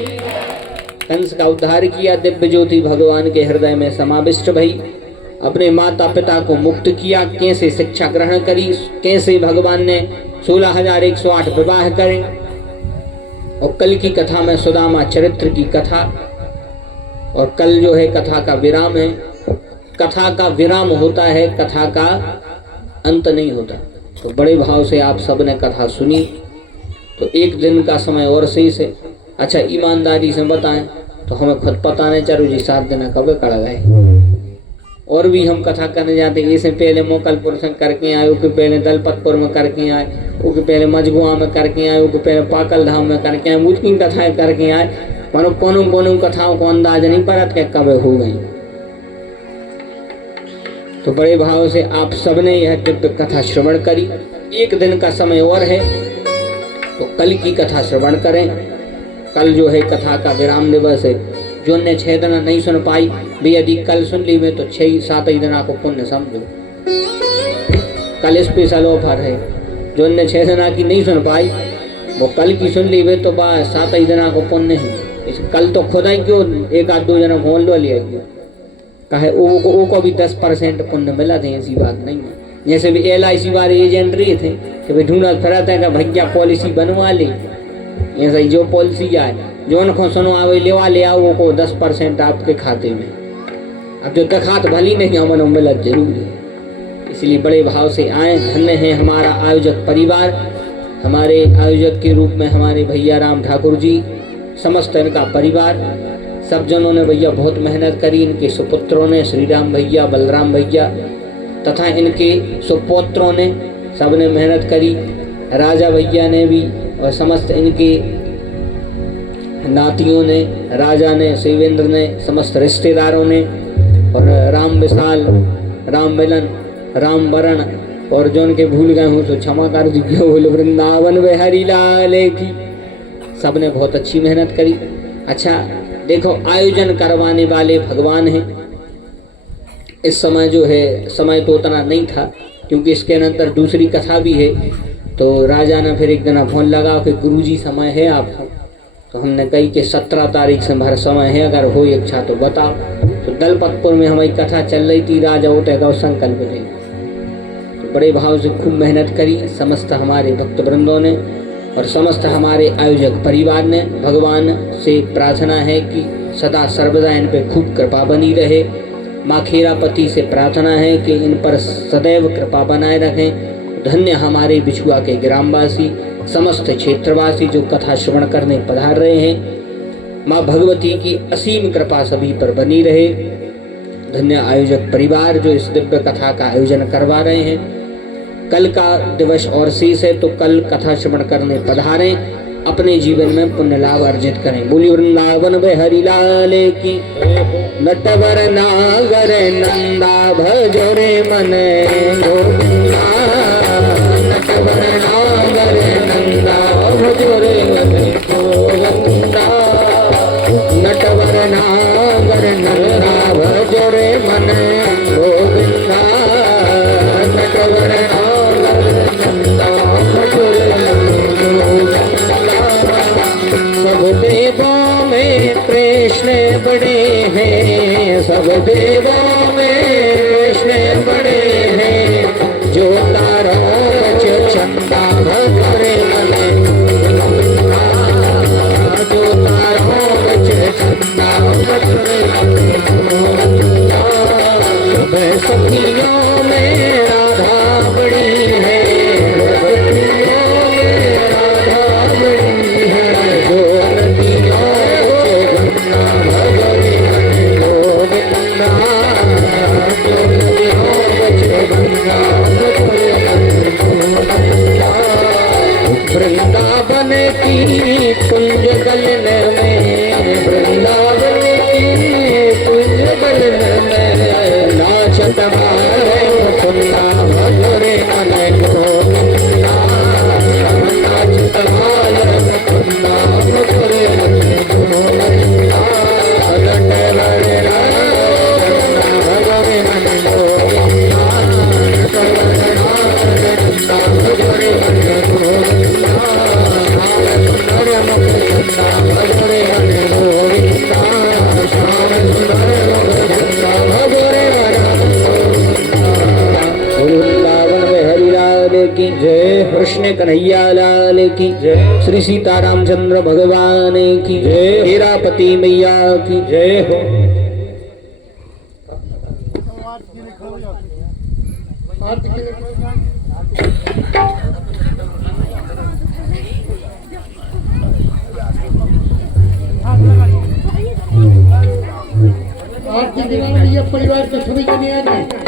कंस का उद्धार किया, दिव्य ज्योति भगवान के हृदय में समाविष्ट भई, अपने माता पिता को मुक्त किया, कैसे शिक्षा ग्रहण करी, कैसे भगवान ने 16,108 विवाह करे। और कल की कथा में सुदामा चरित्र की कथा, और कल जो है कथा का विराम है। कथा का विराम होता है, कथा का अंत नहीं होता। तो बड़े भाव से आप सब ने कथा सुनी। तो एक दिन का समय और शेष है। अच्छा ईमानदारी से बताएं तो हमें खुद पता नहीं चलो जी 7 दिन कब कड़ गए। और भी हम कथा करने जाते, इससे पहले मोकलपुर से करके आए, उसके पहले दलपतपुर में करके आए, उसके पहले मजगुआ में करके आए, उसके पहले पाकल धाम में करके आए, मुझकी कथाएं करके आए। मानो कोनो कथाओं को अंदाज नहीं पड़ा कि कब हो गई। तो बड़े भाव से आप सबने यह दिव्य कथा श्रवण करी। एक दिन का समय और है, तो कल की कथा श्रवण करें। कल जो है कथा का विराम दिवस है। जो ने 6 दिन नहीं सुन पाई भी, यदि कल सुन ली में तो 6-7 ही दिन को पुण्य समझो। कल स्पेशल ऑफर है, जो ने 6 दिन की नहीं सुन पाई वो कल की सुन ली में तो बस 7 ही दिन को पुण्य है। कल तो खुदा ही क्यों 1-2 जन फोन लो लिया कहे वो को भी 10% पुण्य मिला थे, ऐसी बात नहीं है। जैसे भी LIC वाले एजेंट रहे थे कि भाई ढूंढा फिराते हैं कि भैया पॉलिसी बनवा ले, ऐसा ही जो पॉलिसी आए जो उनको सुनो आवे लेवा ले आओ, वो को 10% आपके खाते में। अब जो दखात भली नहीं हमने मिलत जरूरी है, इसलिए बड़े भाव से आए। धन्य है हमारा आयोजक परिवार, हमारे आयोजक के रूप में हमारे भैया राम ठाकुर जी, समस्त इनका परिवार, सब जनों ने भैया बहुत मेहनत करी। इनके सुपुत्रों ने, श्री राम भैया, बलराम भैया तथा इनके सुपुत्रों ने सबने मेहनत करी। राजा भैया ने भी, और समस्त इनके नातियों ने, राजा ने, शिवेंद्र ने, समस्त रिश्तेदारों ने, और राम विशाल, राम मिलन, राम वरण, और जो उनके भूल गए हूँ तो क्षमा कर दीजिए। बोलो वृंदावन में हरि लाल की। सबने बहुत अच्छी मेहनत करी। अच्छा देखो, आयोजन करवाने वाले भगवान हैं। इस समय जो है, समय तो उतना नहीं था क्योंकि इसके अंदर दूसरी कथा भी है। तो राजा ने फिर एक दिन फोन लगा कि गुरुजी समय है आपको? तो हमने कही कि 17 तारीख से भर समय है, अगर हो इच्छा तो बताओ। तो दलपतपुर में हमारी कथा चल रही थी, राजा उठेगा संकल्प थे। तो बड़े भाव से खूब मेहनत करी समस्त हमारे भक्त वृंदों ने और समस्त हमारे आयोजक परिवार ने। भगवान से प्रार्थना है कि सदा सर्वदा इन पे खूब कृपा बनी रहे। माँ खेरापति से प्रार्थना है कि इन पर सदैव कृपा बनाए रखें। धन्य हमारे बिछुआ के ग्रामवासी, समस्त क्षेत्रवासी जो कथा श्रवण करने पधार रहे हैं। माँ भगवती की असीम कृपा सभी पर बनी रहे। धन्य आयोजक परिवार जो इस दिव्य कथा का आयोजन करवा रहे हैं। कल का दिवस और शेष है, तो कल कथा श्रवण करने पधारें, अपने जीवन में पुण्य लाभ अर्जित करें। बोली वृंदावन में हरि लाल की। नटवर नागर नंदा भजोरे मन गोविंदा, नटवर नागर नंदा भजोरे मन गोविंदा, नटवर नागर नंदा भजोरे मन गोविंदा, नटवर नागर नंदा भजोरे मन गोविंदा। सब देवों में कृष्ण बड़े हैं, सब देवों में कृष्ण बड़े हैं जो तारो बच चंदा भरे मने जो तारो बच चंदा भरे मने सखियों में राधा बड़ी है सखियों में राधा बड़ी है जो नदियों से गंगा भगवे गोविंदा जो नदियों से गंगा भगवे गोविंदा वृंदावन की कुंज गलन में वृंदावन की कुंज गलन में नाचत मारे मुकुंदा मधुरे मन गोविंदा नाचत मारे मुकुंदा मधुरे मन गोविंदा नट बड़े भगवे मन गोविंदा नट बड़े मधुरे मन गोविंदा मधुरे मन गोविंदा श्याम सुंदर मुकुंदा मधुरे वृंदावन में हरिलाल की जय कृष्ण कन्हैया लाल की जय श्री सीतारामचंद्र भगवान की जय हेरापति मैया की जय हो आरती दिलाने ये परिवार के सभी जने आ जाए।